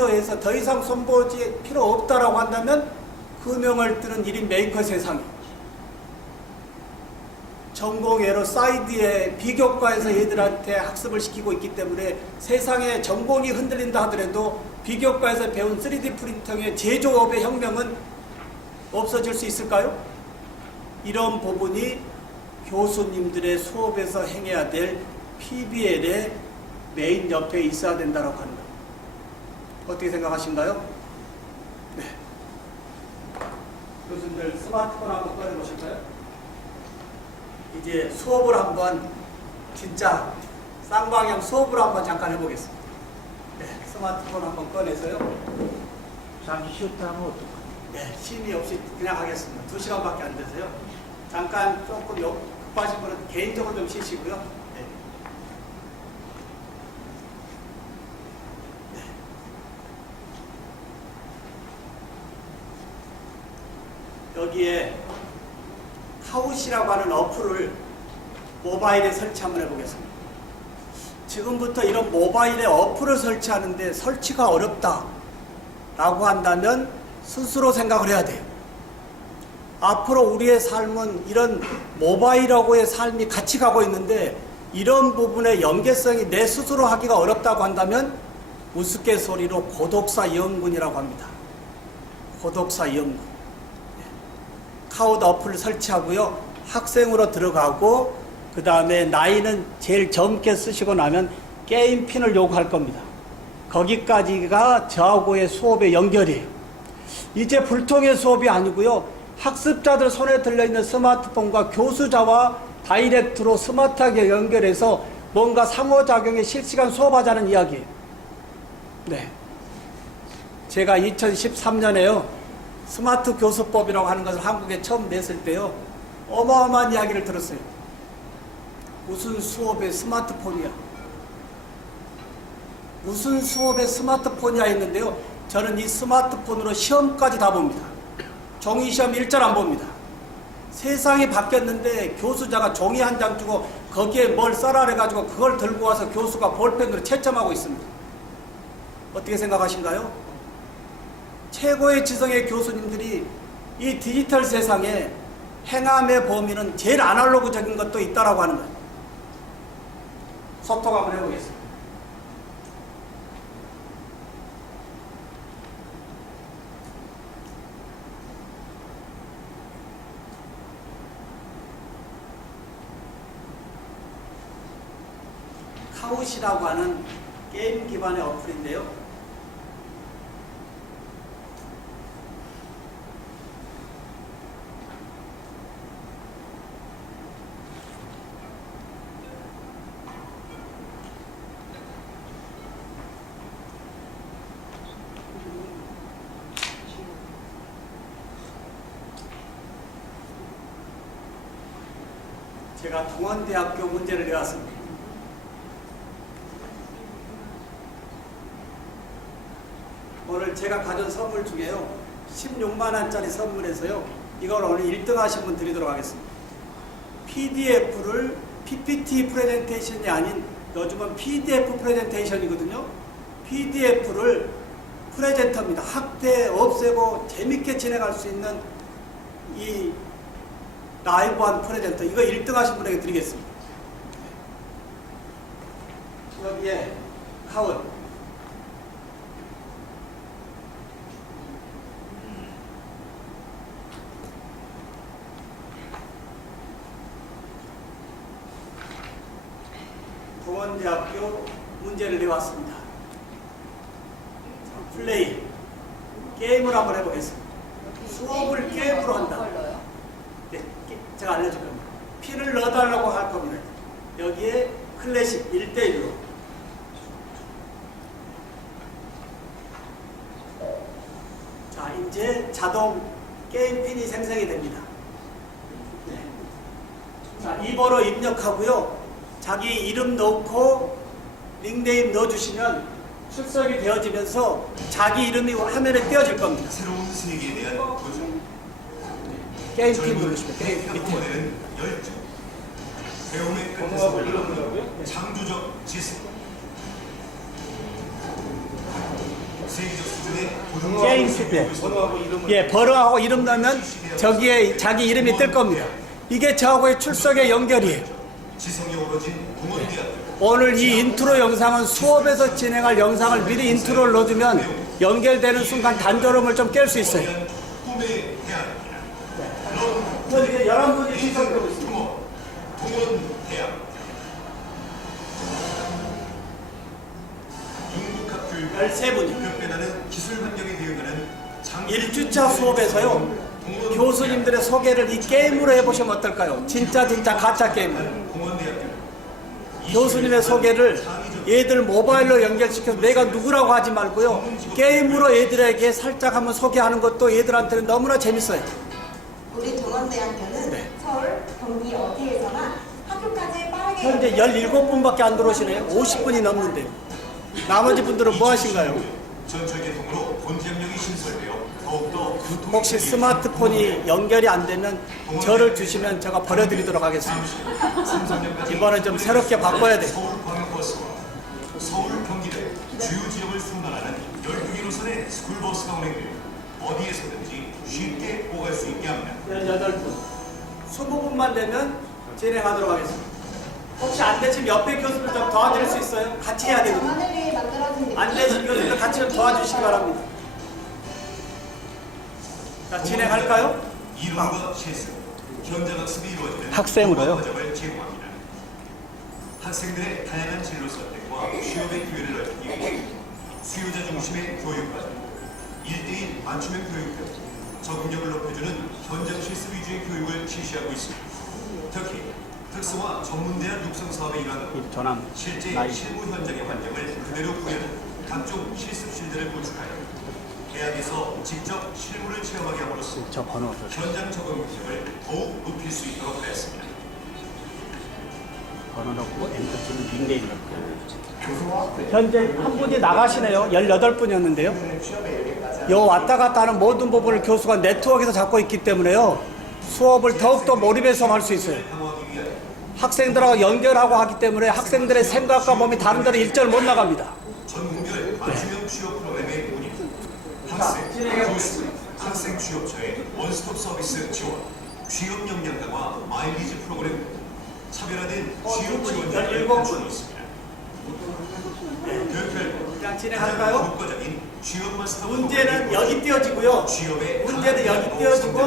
프린터에서 더 이상 손보지 필요 없다라고 한다면 그 명을 뜨는 1인 메이커 세상에 전공외로 사이드에 비교과에서 얘들한테 학습을 시키고 있기 때문에 세상에 전공이 흔들린다 하더라도 비교과에서 배운 3D 프린터의 제조업의 혁명은 없어질 수 있을까요? 이런 부분이 교수님들의 수업에서 행해야 될 PBL의 메인 옆에 있어야 된다고 하는 거예요. 어떻게 생각하신가요? 네. 교수님들 스마트폰 한번 꺼내보실까요? 이제 수업을 한번 진짜 쌍방향 수업을 한번 잠깐 해보겠습니다. 네, 스마트폰 한번 꺼내서요. 잠시 쉬었다 하면 어떡하냐? 네, 심의 없이 그냥 하겠습니다. 2시간밖에 안 돼서요. 잠깐 조금 급하신 분은 개인적으로 좀 쉬시고요. 네. 네. 여기에 카우시라고 하는 어플을 모바일에 설치 한번 해보겠습니다. 지금부터 이런 모바일에 어플을 설치하는데 설치가 어렵다 라고 한다면 스스로 생각을 해야 돼요. 앞으로 우리의 삶은 이런 모바일하고의 삶이 같이 가고 있는데 이런 부분의 연계성이 내 스스로 하기가 어렵다고 한다면 우스갯소리로 고독사 영군이라고 합니다. 고독사 영군. 카우드 어플을 설치하고요. 학생으로 들어가고 그 다음에 나이는 제일 젊게 쓰시고 나면 게임 핀을 요구할 겁니다. 거기까지가 저하고의 수업의 연결이에요. 이제 불통의 수업이 아니고요. 학습자들 손에 들려있는 스마트폰과 교수자와 다이렉트로 스마트하게 연결해서 뭔가 상호작용의 실시간 수업하자는 이야기예요. 네. 제가 2013년에요. 스마트 교수법이라고 하는 것을 한국에 처음 냈을 때요. 어마어마한 이야기를 들었어요. 무슨 수업에 스마트폰이야. 무슨 수업에 스마트폰이야 했는데요. 저는 이 스마트폰으로 시험까지 다 봅니다. 종이시험 일절 안 봅니다. 세상이 바뀌었는데 교수자가 종이 한 장 주고 거기에 뭘 써라 해가지고 그걸 들고 와서 교수가 볼펜으로 채점하고 있습니다. 어떻게 생각하신가요? 최고의 지성의 교수님들이 이 디지털 세상에 행함의 범위는 제일 아날로그적인 것도 있다라고 하는 거예요. 소통 한번 해보겠습니다. 카우시라고 하는 게임 기반의 어플인데요. 제가 동원대학교 문제를 내왔습니다. 오늘 제가 가져온 선물 중에요. 16만 원짜리 선물해서요. 이걸 오늘 1등 하신 분 드리도록 하겠습니다. PDF를 PPT 프레젠테이션이 아닌 요즘은 PDF 프레젠테이션이거든요. PDF를 프레젠터입니다. 학대 없애고 재밌게 진행할 수 있는 이 라이브한 프레젠터. 이거 1등 하신 분에게 드리겠습니다. 여기에 카운. 동원대학교 문제를 내왔습니다. 플레이. 게임을 한번 해보겠습니다. 수업을 게임으로 한다. 네, 제가 알려줄 겁니다. 핀을 넣어달라고 할 겁니다. 여기에 클래식 1대1로. 자, 이제 자동 게임 핀이 생성이 됩니다. 네. 자, 입어로 입력하고요. 자기 이름 넣고 닉네임 넣어주시면 출석이 되어지면서 자기 이름이 화면에 띄어질 겁니다. 새로운 세계에 대한 도전. 게임 핀 누르시면 게임 밑에. 는 열정. 배움의 끝에서 올라오는 창조적 지식. 세계적 네임시트. 예, 번호하고 이름 넣으면 저기에 자기 이름이 뜰 겁니다. 이게 저하고의 출석의 연결이에요. 지성이 어우러진 공원대학교 오늘 이 인트로 영상은 수업에서 진행할 영상을 미리 인트로를 넣어두면 연결되는 순간 단조로움을 좀 깰 수 있어요. 꿈의 대학입니다. 이제 11분이 시작되고 있습니다. 동원대학 융복합 교육 13분이. 급변하는 기술 환경에 대응하는 1주차 수업에서요, 교수님들의 소개를 이 게임으로 해보시면 어떨까요? 진짜 가짜 게임으로. 공원대학교 교수님의 소개를 얘들 모바일로 연결시켜서 내가 누구라고 하지 말고요, 게임으로 애들에게 살짝 한번 소개하는 것도 얘들한테는 너무나 재밌어요. 우리 동원대학교는 네. 서울, 경기 어디에서나 학교까지 빠르게 현재 17분밖에 안 들어오시네요. 50분이 넘는데요. 나머지 분들은 뭐 하신가요? 전철계통으로 본지역력이 신설되어 더욱더 혹시 스마트폰이 연결이 안 되면 저를 주시면 제가 버려드리도록 하겠습니다. 이번엔 좀 새롭게 바꿔야 돼요. 서울광역버스와 서울, 경기 등 주요 지역을 순환하는 12개 노선의 스쿨버스가 운행되어 어디에서든지 쉽게 오갈 수 있게 합니다. 18분. 20분만 되면 진행하도록 하겠습니다. 혹시 안 되시면 옆에 교수들 좀 도와줄 수 있어요? 같이 해야 되거든요. 전화들이 만들어진 안 되신 교수들 같이 좀 도와주시기 바랍니다. 자, 진행할까요? 이론과 실습, 현장학습이 이루어지는 학생으로요? 과정을 제공합니다. 학생들의 다양한 진로 선택과 취업의 기회를 넓히기 위해 수요자 중심의 교육과정, 1대1 맞춤형 교육 등 적응력을 높여주는 현장 실습 위주의 교육을 실시하고 있습니다. 특히 특수화 전문대학 육성 사업의 일환으로 전환. 실제 실무 현장의 환경을 그대로 구현한 각종 실습실들을 구축하여 대학에서 직접 실무를 체험하게 함으로써 저 번호. 현장 적응 능력을 더욱 높일 수 있도록 하였습니다. 번호 넣고 엔터 치면 닉네임 넣고. 현재 한 분이 나가시네요. 18분이었는데요. 요 왔다 갔다 하는 모든 부분을 교수가 네트워크에서 잡고 있기 때문에요, 수업을 더욱더 몰입해서 할 수 있어요. 강화하기 위한 학생들하고 연결하고 하기 때문에 학생들의 생각과 몸이 다른 데로 일절 못 나갑니다. 전국별 맞춤형 취업 프로그램의 운영, 학생, 교수, 학생 취업처의 원스톱 서비스 지원, 취업 역량 강화, 마일리지 프로그램 등 차별화된 취업 지원을 갖추고 있습니다. 교육 결과 그냥 진행할까요? 효과적인 취업 마스터 문제는 여기 띄어지고요. 취업의 문제는 여기 띄어지고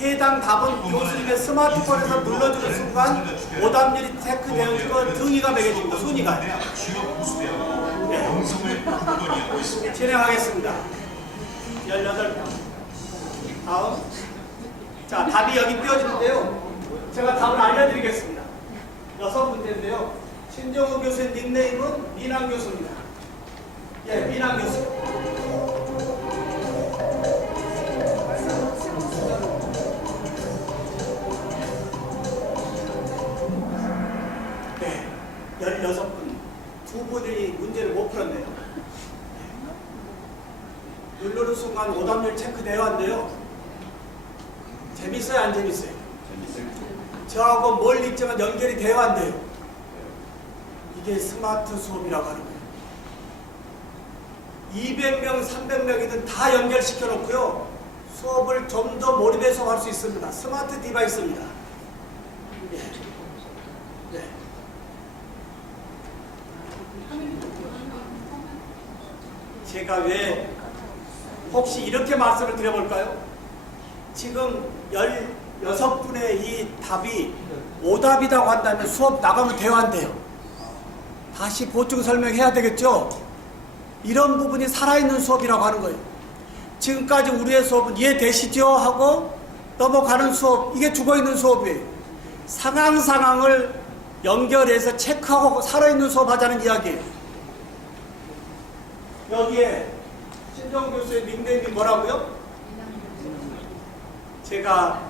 해당 답은 교수님의 스마트폰에서 눌러주는 순간 오답률이 체크되어지고 등위가 매겨집니다. 순위가. 취업 우수대학으로 영성을 굳건히 하고 있습니다. 진행하겠습니다. 18분. 다음. 자, 답이 여기 띄어지는데요. 제가 답을 알려드리겠습니다. 6문제인데요. 신정우 교수의 닉네임은 미남 교수입니다. 예, 미남 교수. 네, 16분. 두 분이 문제를 못 풀었네요. 누르는 순간 오답률 체크되어 왔는데요. 재밌어요, 안 재밌어요? 저하고 멀리 있지만 연결이 되어 왔는데요. 이게 스마트 수업이라고 하는 거예요. 200명, 300명이든 다 연결시켜 놓고요, 수업을 좀 더 몰입해서 할 수 있습니다. 스마트 디바이스입니다. 예. 네. 제가 왜 혹시 이렇게 말씀을 드려볼까요? 지금 16분의 이 답이 오답이라고 한다면 수업 나가면 대화한대요. 다시 보충 설명해야 되겠죠? 이런 부분이 살아있는 수업이라고 하는 거예요. 지금까지 우리의 수업은 이해되시죠? 하고 넘어가는 수업, 이게 죽어있는 수업이에요. 상황을 연결해서 체크하고 살아있는 수업 하자는 이야기예요. 여기에 신정 교수의 닉네임이 뭐라고요? 제가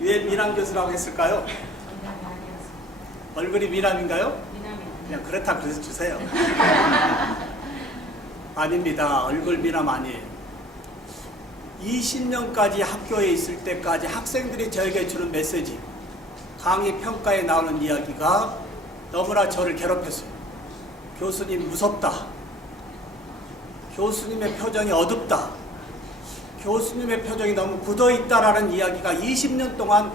왜 미남 교수라고 했을까요? 얼굴이 미남인가요? 그냥 그렇다 그래서 주세요. 아닙니다. 얼굴 미남 아니에요. 20년까지 학교에 있을 때까지 학생들이 저에게 주는 메시지, 강의 평가에 나오는 이야기가 너무나 저를 괴롭혔어요. 교수님 무섭다. 교수님의 표정이 어둡다. 교수님의 표정이 너무 굳어있다라는 이야기가 20년 동안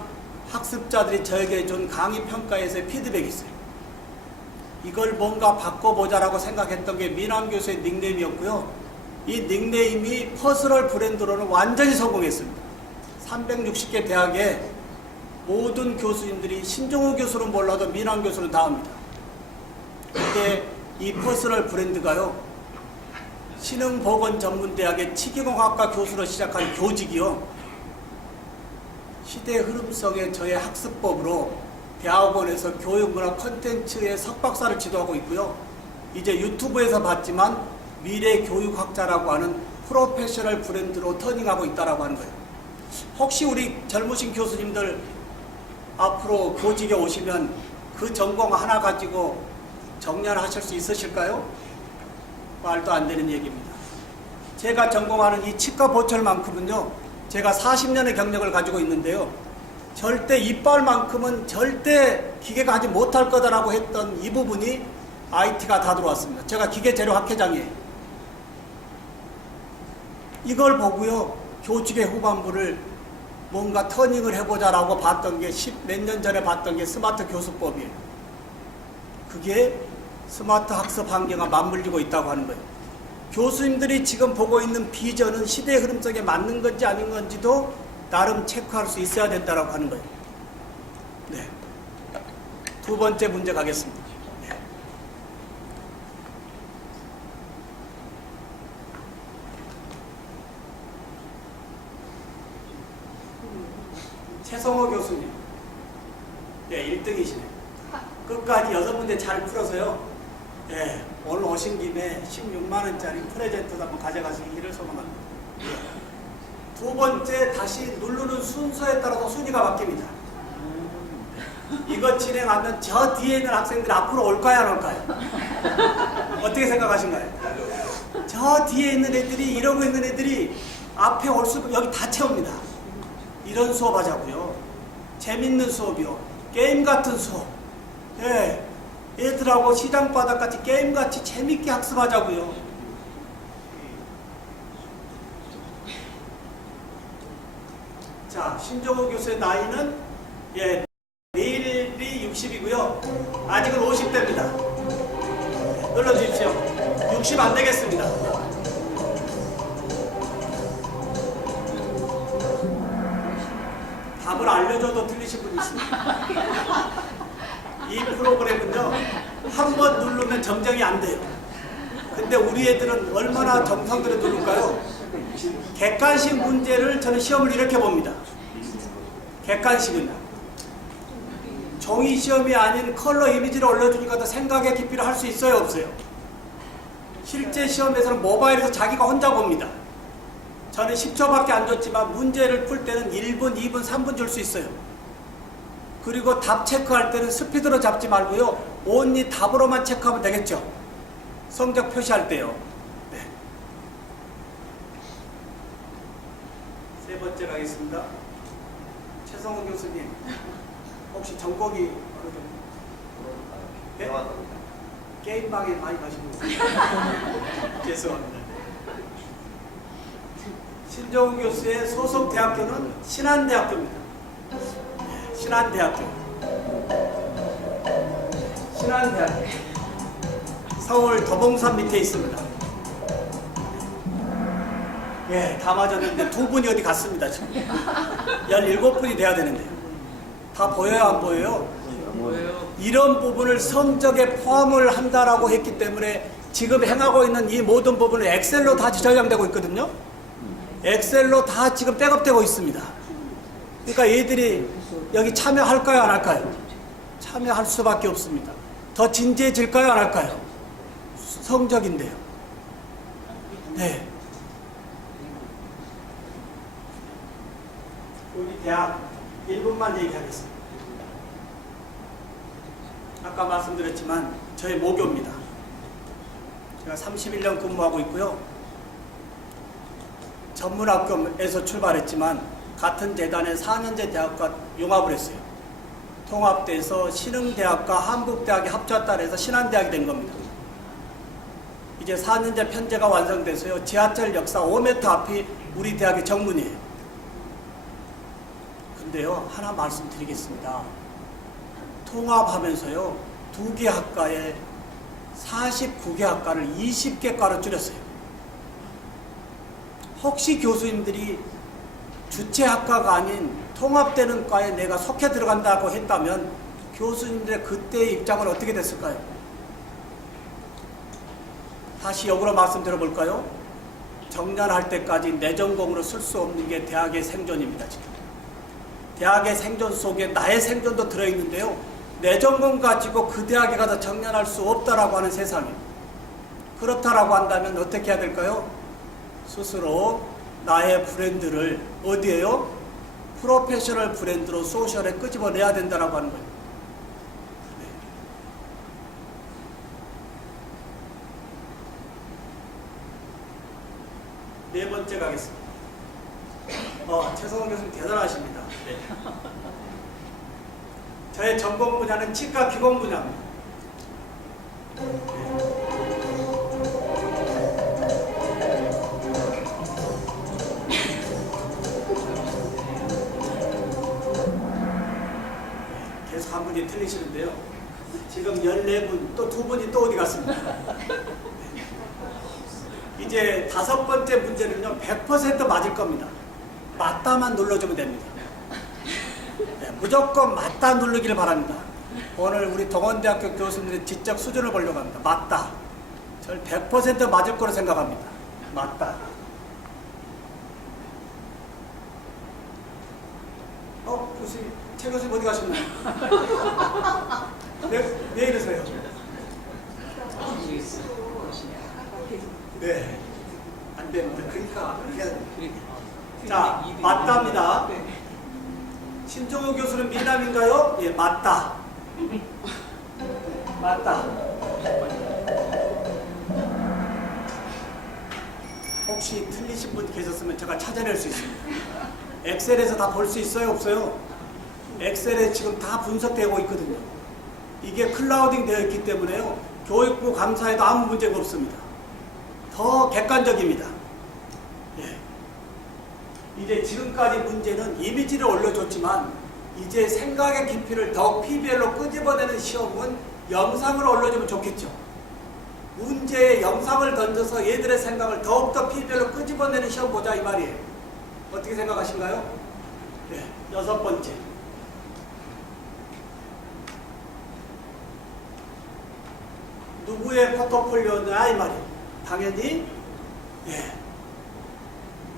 학습자들이 저에게 준 강의 평가에서의 피드백이 있어요. 이걸 뭔가 바꿔보자라고 생각했던 게 민환 교수의 닉네임이었고요. 이 닉네임이 퍼스널 브랜드로는 완전히 성공했습니다. 360개 대학의 모든 교수님들이 신종우 교수는 몰라도 민환 교수는 다 압니다. 근데 이 퍼스널 브랜드가요, 신흥보건전문대학의 치기공학과 교수로 시작한 교직이요, 시대 흐름성의 저의 학습법으로 대학원에서 교육문화 콘텐츠의 석박사를 지도하고 있고요. 이제 유튜브에서 봤지만 미래 교육학자라고 하는 프로페셔널 브랜드로 터닝하고 있다라고 하는 거예요. 혹시 우리 젊으신 교수님들 앞으로 교직에 오시면 그 전공 하나 가지고 정년하실 수 있으실까요? 말도 안 되는 얘기입니다. 제가 전공하는 이 치과 보철만큼은요, 제가 40년의 경력을 가지고 있는데요, 절대 이빨만큼은 절대 기계가 하지 못할 거다라고 했던 이 부분이 IT가 다 들어왔습니다. 제가 기계재료학회장이에요. 이걸 보고요, 교직의 후반부를 뭔가 터닝을 해보자라고 봤던 게 10몇 년 전에 봤던 게 스마트 교수법이에요. 그게 스마트 학습 환경과 맞물리고 있다고 하는 거예요. 교수님들이 지금 보고 있는 비전은 시대의 흐름속에 맞는 건지 아닌 건지도 나름 체크할 수 있어야 된다고 하는 거예요. 네. 두 번째 문제 가겠습니다. 네. 최성호 교수님. 네, 1등이시네. 끝까지 6문제 잘 풀어서요. 네, 오늘 오신 김에 16만원짜리 프레젠트도 한번 가져가시기를 소망합니다. 두 번째, 다시 누르는 순서에 따라서 순위가 바뀝니다. 이거 진행하면 저 뒤에 있는 학생들이 앞으로 올까요, 안 올까요? 어떻게 생각하신가요? 저 뒤에 있는 애들이, 이러고 있는 애들이 앞에 올수록 여기 다 채웁니다. 이런 수업 하자고요. 재밌는 수업이요. 게임 같은 수업. 예. 애들하고 시장바닥같이 게임같이 재밌게 학습하자고요. 자, 신종우 교수의 나이는 내일이 60이고요. 아직은 50대입니다. 눌러주십시오. 60 안 되겠습니다. 답을 알려줘도 틀리신 분이 있습니다. 이 프로그램은요, 한 번 누르면 정정이 안 돼요. 근데 우리 애들은 얼마나 정성들여 누를까요? 객관식 문제를 저는 시험을 이렇게 봅니다. 객관식은 종이 시험이 아닌 컬러 이미지를 올려주니까 더 생각의 깊이를 할 수 있어요, 없어요? 실제 시험에서는 모바일에서 자기가 혼자 봅니다. 저는 10초밖에 안 줬지만 문제를 풀 때는 1분, 2분, 3분 줄 수 있어요. 그리고 답 체크할 때는 스피드로 잡지 말고요, 온리 답으로만 체크하면 되겠죠. 성적 표시할 때요. 네. 세 번째 가겠습니다. 최성훈 교수님, 혹시 전공이 네? 게임방에 많이 가시는 거예요? 죄송합니다. 신종우 교수의 소속 대학교는 신한대학교입니다. 신한대학교. 신한대학교. 서울 도봉산 밑에 있습니다. 예, 다 맞았는데 두 분이 어디 갔습니다, 지금. 17분이 돼야 되는데요. 다 보여요, 안 보여요? 이런 부분을 성적에 포함을 한다라고 했기 때문에 지금 행하고 있는 이 모든 부분을 엑셀로 다 저장되고 있거든요. 엑셀로 다 지금 백업되고 있습니다. 그러니까 얘들이 여기 참여할까요, 안 할까요? 참여할 수밖에 없습니다. 더 진지해질까요, 안 할까요? 성적인데요. 네. 우리 대학 1분만 얘기하겠습니다. 아까 말씀드렸지만 저의 모교입니다. 제가 31년 근무하고 있고요. 전문학교에서 출발했지만 같은 재단의 4년제 대학과 융합을 했어요. 통합돼서 신흥대학과 한국대학이 합쳤다 해서 신한대학이 된 겁니다. 이제 4년제 편제가 완성돼서요, 지하철 역사 5m 앞이 우리 대학의 정문이에요. 근데요, 하나 말씀드리겠습니다. 통합하면서요, 2개 학과에 49개 학과를 20개 과로 줄였어요. 혹시 교수님들이 주체 학과가 아닌 통합되는 과에 내가 속해 들어간다고 했다면 교수님들의 그때의 입장은 어떻게 됐을까요? 다시 역으로 말씀드려 볼까요? 정년할 때까지 내 전공으로 쓸 수 없는 게 대학의 생존입니다. 지금 대학의 생존 속에 나의 생존도 들어있는데요, 내 전공 가지고 그 대학에 가서 정년할 수 없다라고 하는 세상이에요. 그렇다라고 한다면 어떻게 해야 될까요? 스스로 나의 브랜드를 어디에요? 프로페셔널 브랜드로 소셜에 끄집어내야 된다라고 하는 거예요. 네 번째 가겠습니다. 최성원 교수님 대단하십니다. 네. 저의 전공 분야는 치과 기공 분야입니다. 계속 한 분이 틀리시는데요. 지금 14분, 또 2분이 또 어디 갔습니까? 이제 5번째 문제는요, 100% 맞을 겁니다. 맞다만 눌러주면 됩니다. 네, 무조건 맞다 누르기를 바랍니다. 오늘 우리 동원대학교 교수님들의 지적 수준을 보려고 합니다. 맞다. 저를 100% 맞을 거로 생각합니다. 맞다. 교수님, 최 교수님 어디 가셨나요? 왜 이러세요? 네. 안 됩니다. 그러니까 해야 됩니다. 자, 맞답니다. 신종우 교수는 미남인가요? 예, 맞다. 맞다. 혹시 틀리신 분 계셨으면 제가 찾아낼 수 있습니다. 엑셀에서 다 볼 수 있어요? 없어요? 엑셀에 지금 다 분석되고 있거든요. 이게 클라우딩 되어 있기 때문에요, 교육부 감사에도 아무 문제가 없습니다. 더 객관적입니다. 예. 이제 지금까지 문제는 이미지를 올려줬지만 이제 생각의 깊이를 더욱 PBL로 끄집어내는 시험은 영상을 올려주면 좋겠죠. 문제에 영상을 던져서 얘들의 생각을 더욱더 PBL로 끄집어내는 시험 보자 이 말이에요. 어떻게 생각하신가요? 네, 6번째. 누구의 포트폴리오냐 이 말이에요. 당연히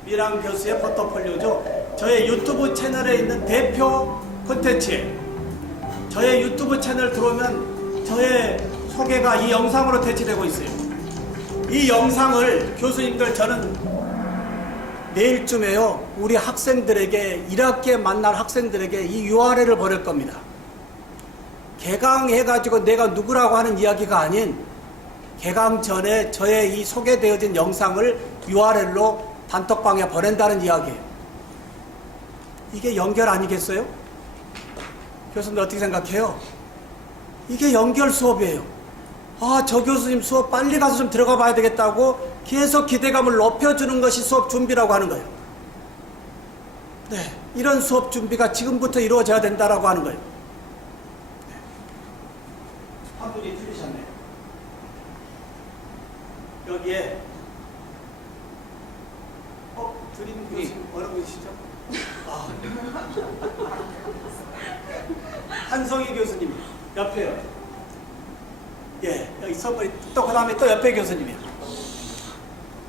미랑 교수의 포트폴리오죠. 저의 유튜브 채널에 있는 대표 콘텐츠에 저의 유튜브 채널 들어오면 저의 소개가 이 영상으로 대체되고 있어요. 이 영상을 교수님들 저는 내일쯤에요, 우리 학생들에게 1학기에 만날 학생들에게 이 URL을 보낼 겁니다. 개강해가지고 내가 누구라고 하는 이야기가 아닌 개강 전에 저의 이 소개되어진 영상을 URL로 단톡방에 보낸다는 이야기예요. 이게 연결 아니겠어요? 교수님 어떻게 생각해요? 이게 연결 수업이에요. 저 교수님 수업 빨리 가서 좀 들어가 봐야 되겠다고 계속 기대감을 높여주는 것이 수업 준비라고 하는 거예요. 네, 이런 수업 준비가 지금부터 이루어져야 된다라고 하는 거예요. 네. 한 분이 틀리셨네요. 여기에 드림 교수님 어느 분이시죠? 한성희 교수님 옆에요. 예, 여기 선물이 또 그 다음에 또 옆에 교수님이요.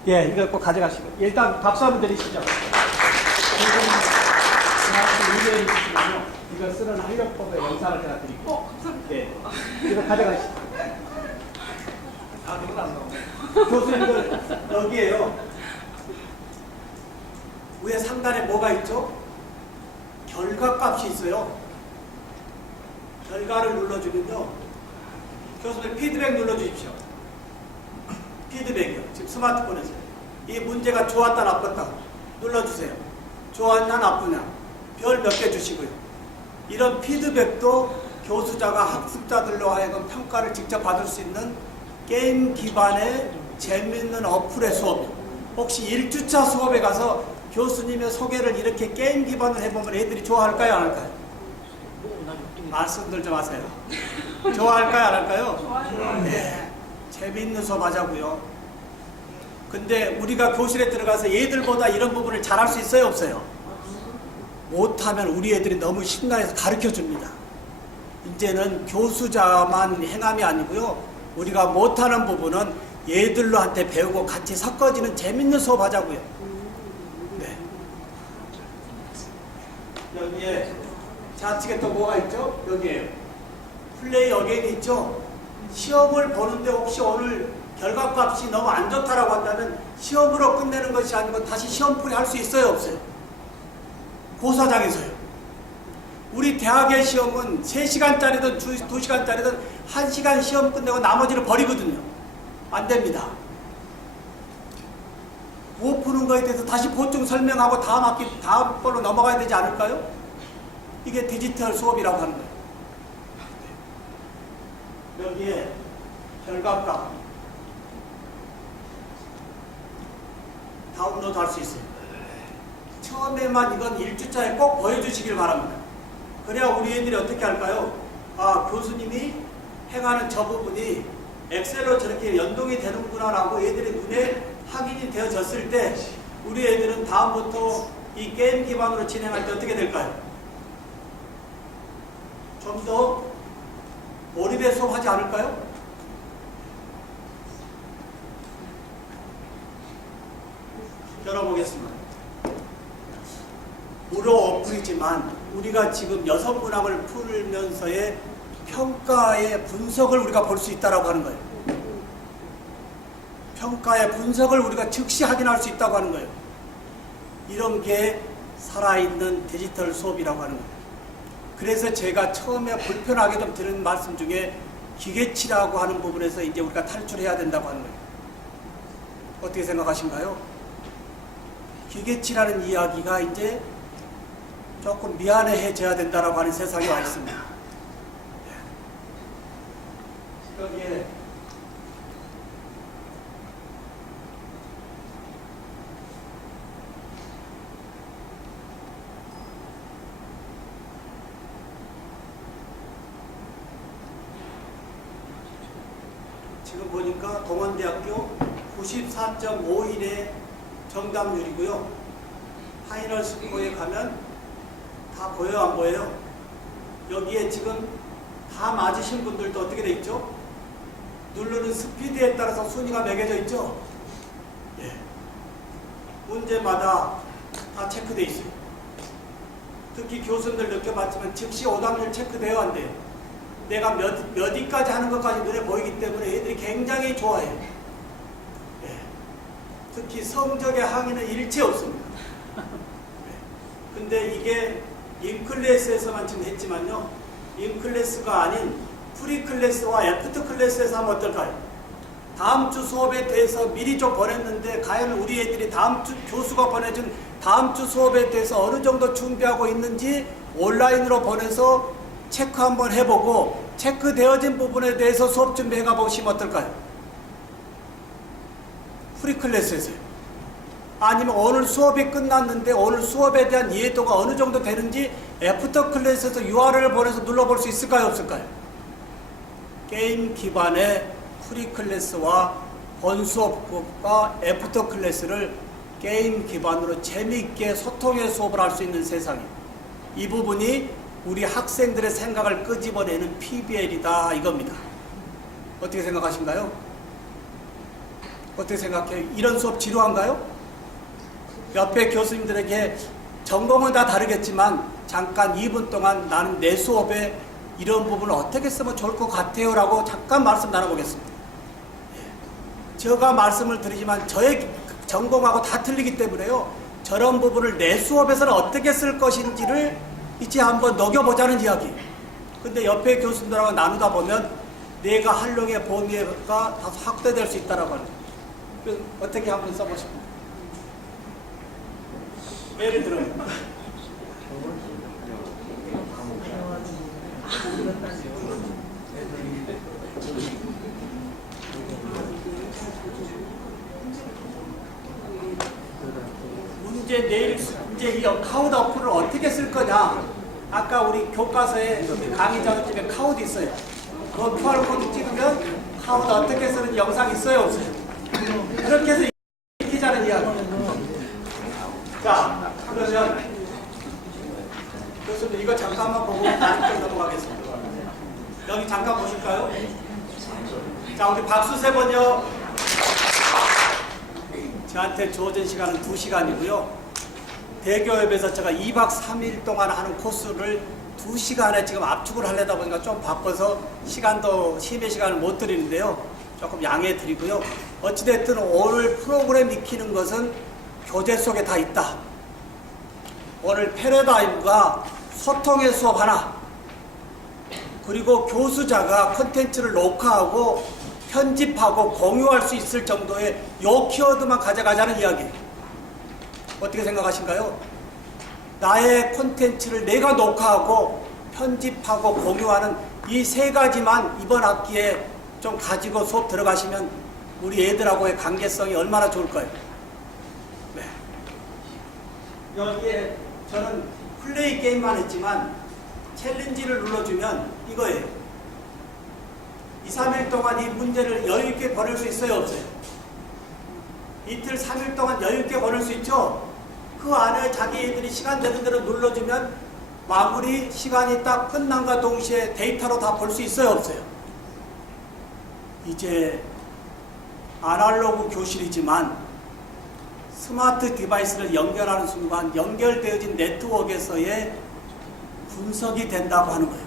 예, 이거 꼭 가져가시고 일단 박수 한번 드리시죠. 이거 쓰는 활력법의 영상을 제가 드릴게요. 감사합니다. 예, 이거 가져가시죠. 누구 안 나오네. 교수님들 여기에요. 위에 상단에 뭐가 있죠? 결과값이 있어요. 결과를 눌러주면요, 교수님 피드백 눌러주십시오. 피드백이요. 지금 스마트폰에서 이 문제가 좋았다 나빴다 눌러주세요. 좋았냐 나쁘냐 별 몇 개 주시고요. 이런 피드백도 교수자가 학습자들로 하여금 평가를 직접 받을 수 있는 게임 기반의 재밌는 어플의 수업. 혹시 1주차 수업에 가서 교수님의 소개를 이렇게 게임 기반으로 해보면 애들이 좋아할까요, 안 할까요? 나 6등이 말씀들 좀 하세요. 좋아할까요, 안 할까요? 네. 재미있는 수업 하자고요. 근데 우리가 교실에 들어가서 얘들보다 이런 부분을 잘할 수 있어요, 없어요? 못하면 우리 애들이 너무 신나해서 가르쳐 줍니다. 이제는 교수자만 행함이 아니고요. 우리가 못하는 부분은 얘들로한테 배우고 같이 섞어지는 재밌는 수업 하자고요. 네. 여기에 좌측에 또 뭐가 있죠? 여기에 플레이 어게인이 있죠? 시험을 보는데 혹시 오늘 결과값이 너무 안 좋다라고 한다면 시험으로 끝내는 것이 아니고 다시 시험풀이 할 수 있어요, 없어요? 고사장에서요. 우리 대학의 시험은 3시간짜리든 2시간짜리든 1시간 시험 끝내고 나머지를 버리거든요. 안 됩니다. 못 푸는 거에 대해서 다시 보충 설명하고 다음 학기, 다음 걸로 넘어가야 되지 않을까요? 이게 디지털 수업이라고 하는 거예요. 여기에 결과값 다운로드 할 수 있어요. 처음에만 이건 1주차에 꼭 보여주시길 바랍니다. 그래야 우리 애들이 어떻게 할까요? 아, 교수님이 행하는 저 부분이 엑셀로 저렇게 연동이 되는구나 라고 애들의 눈에 확인이 되어졌을 때 우리 애들은 다음부터 이 게임 기반으로 진행할 때 어떻게 될까요? 좀 더 몰입해 수업하지 않을까요? 열어보겠습니다. 무료 어플이지만 우리가 지금 6문항을 풀면서의 평가의 분석을 우리가 볼 수 있다고 하는 거예요. 평가의 분석을 우리가 즉시 확인할 수 있다고 하는 거예요. 이런 게 살아있는 디지털 수업이라고 하는 거예요. 그래서 제가 처음에 불편하게 좀 드린 말씀 중에 기계치라고 하는 부분에서 이제 우리가 탈출해야 된다고 하는 거예요. 어떻게 생각하신가요? 기계치라는 이야기가 이제 조금 미안해져야 된다라고 하는 세상에 와 있습니다. 여기에 지금 보니까 동원대학교 94.51의 정답률이고요. 파이널 스코어에 가면 다 보여요, 안 보여요? 여기에 지금 다 맞으신 분들도 어떻게 돼 있죠? 누르는 스피드에 따라서 순위가 매겨져 있죠? 예. 문제마다 다 체크돼 있어요. 특히 교수님들 느껴봤지만 즉시 오답률 체크돼요, 안 돼요? 내가 몇 위까지 하는 것까지 눈에 보이기 때문에 애들이 굉장히 좋아해요. 예. 특히 성적의 항의는 일체 없습니다. 예. 근데 이게 인클래스에서만 지금 했지만요. 인클래스가 아닌 프리클래스와 애프터 클래스에서 하면 어떨까요? 다음 주 수업에 대해서 미리 좀 보냈는데 과연 우리 애들이 다음 주 교수가 보내준 다음 주 수업에 대해서 어느 정도 준비하고 있는지 온라인으로 보내서 체크 한번 해보고 체크되어진 부분에 대해서 수업 준비해가 보시면 어떨까요? 프리클래스에서요. 아니면 오늘 수업이 끝났는데 오늘 수업에 대한 이해도가 어느 정도 되는지 애프터 클래스에서 URL을 보내서 눌러볼 수 있을까요, 없을까요? 게임 기반의 프리클래스와 본수업과 애프터 클래스를 게임 기반으로 재미있게 소통의 수업을 할 수 있는 세상이에요. 이 부분이 우리 학생들의 생각을 끄집어내는 PBL이다 이겁니다. 어떻게 생각하신가요? 어떻게 생각해요? 이런 수업 지루한가요? 옆에 교수님들에게 전공은 다 다르겠지만 잠깐 2분 동안 나는 내 수업에 이런 부분을 어떻게 쓰면 좋을 것 같아요 라고 잠깐 말씀 나눠보겠습니다. 제가 말씀을 드리지만 저의 전공하고 다 틀리기 때문에요. 저런 부분을 내 수업에서는 어떻게 쓸 것인지를 이제 한번 녹여보자는 이야기. 근데 옆에 교수님들하고 나누다 보면 내가 활용의 범위가 다소 확대될 수 있다라고 하는 거예요. 어떻게 한번 써보십니까? 예를 들어요. 문제 이제 이 카우드 어플을 어떻게 쓸 거냐? 아까 우리 교과서에 강의 자료집에 카우드 있어요. 그 QR코드 찍으면 카우드 어떻게 쓰는 영상 있어요, 없어요? 그렇게 해서 익히자는 이야기예요. 자, 그러면 교수님 이거 잠깐만 보고 다음 쪽 넘어가겠습니다. 여기 잠깐 보실까요? 자, 우리 박수 세 번요. 저한테 주어진 시간은 2시간이고요. 대교협에서 제가 2박 3일 동안 하는 코스를 2시간에 지금 압축을 하려다 보니까 좀 바빠서 시간도 심의 시간을 못 드리는데요. 조금 양해 드리고요. 어찌됐든 오늘 프로그램 익히는 것은 교재 속에 다 있다. 오늘 패러다임과 소통의 수업 하나, 그리고 교수자가 콘텐츠를 녹화하고 편집하고 공유할 수 있을 정도의 요 키워드만 가져가자는 이야기예요. 어떻게 생각하신가요? 나의 콘텐츠를 내가 녹화하고 편집하고 공유하는 이 세 가지만 이번 학기에 좀 가지고 수업 들어가시면 우리 애들하고의 관계성이 얼마나 좋을까요? 네. 여기에 저는 플레이 게임만 했지만 챌린지를 눌러주면 이거예요. 2, 3일 동안 이 문제를 여유있게 보낼 수 있어요, 없어요? 이틀, 3일 동안 여유있게 보낼 수 있죠? 그 안에 자기들이 시간 되는 대로 눌러주면 마무리 시간이 딱 끝난과 동시에 데이터로 다 볼 수 있어요, 없어요? 이제 아날로그 교실이지만 스마트 디바이스를 연결하는 순간 연결되어진 네트워크에서의 분석이 된다고 하는 거예요.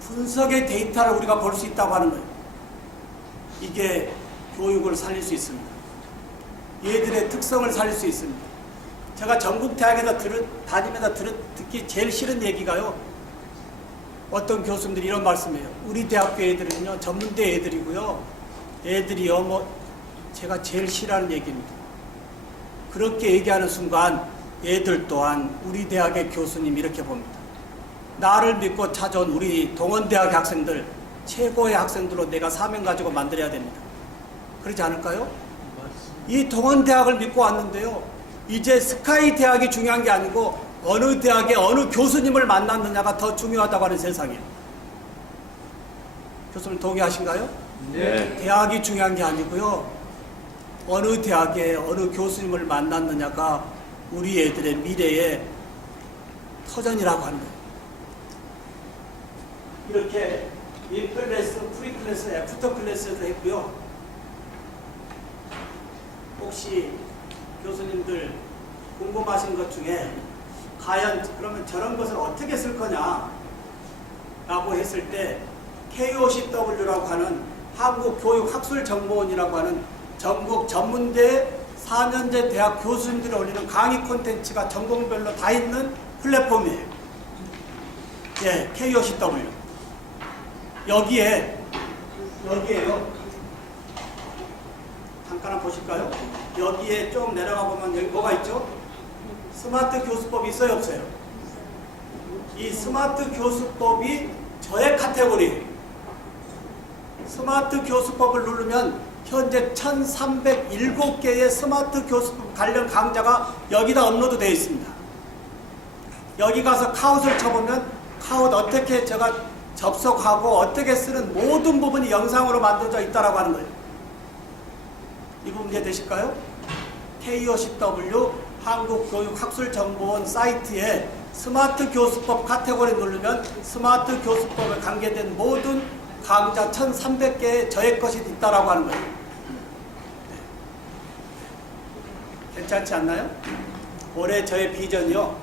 분석의 데이터를 우리가 볼 수 있다고 하는 거예요. 이게 교육을 살릴 수 있습니다. 얘들의 특성을 살릴 수 있습니다. 제가 전국 대학에서 다니면서 듣기 제일 싫은 얘기가요. 어떤 교수님들이 이런 말씀이에요. 우리 대학교 애들은요, 전문대 애들이고요. 애들이요, 제가 제일 싫어하는 얘기입니다. 그렇게 얘기하는 순간 애들 또한 우리 대학의 교수님 이렇게 봅니다. 나를 믿고 찾아온 우리 동원대학 학생들, 최고의 학생들로 내가 사명 가지고 만들어야 됩니다. 그러지 않을까요? 이 동원대학을 믿고 왔는데요. 이제 스카이 대학이 중요한 게 아니고 어느 대학에 어느 교수님을 만났느냐가 더 중요하다고 하는 세상이에요. 교수님 동의하신가요? 네. 대학이 중요한 게 아니고요. 어느 대학에 어느 교수님을 만났느냐가 우리 애들의 미래의 터전이라고 하는 거예요. 이렇게 인클래스, 프리클래스, 애프터 클래스에서 했고요. 혹시 교수님들 궁금하신 것 중에 과연 그러면 저런 것을 어떻게 쓸 거냐 라고 했을 때 KOCW라고 하는 한국교육학술정보원이라고 하는 전국 전문대 4년제 대학 교수님들이 올리는 강의 콘텐츠가 전공별로 다 있는 플랫폼이에요. 예, KOCW. 여기에요. 잠깐 한번 보실까요? 여기에 좀 내려가 보면 여기 뭐가 있죠? 스마트 교수법이 있어요, 없어요? 이 스마트 교수법이 저의 카테고리. 스마트 교수법을 누르면 현재 1307개의 스마트 교수법 관련 강좌가 여기다 업로드 되어 있습니다. 여기 가서 카웃을 쳐보면 카웃 어떻게 제가 접속하고 어떻게 쓰는 모든 부분이 영상으로 만들어져 있다고 하는 거예요. 이 부분 이해되실까요? KOCW 한국교육학술정보원 사이트에 스마트 교수법 카테고리 누르면 스마트 교수법에 관계된 모든 강좌 1300개의 저의 것이 있다고 하는 거예요. 네. 괜찮지 않나요? 올해 저의 비전이요.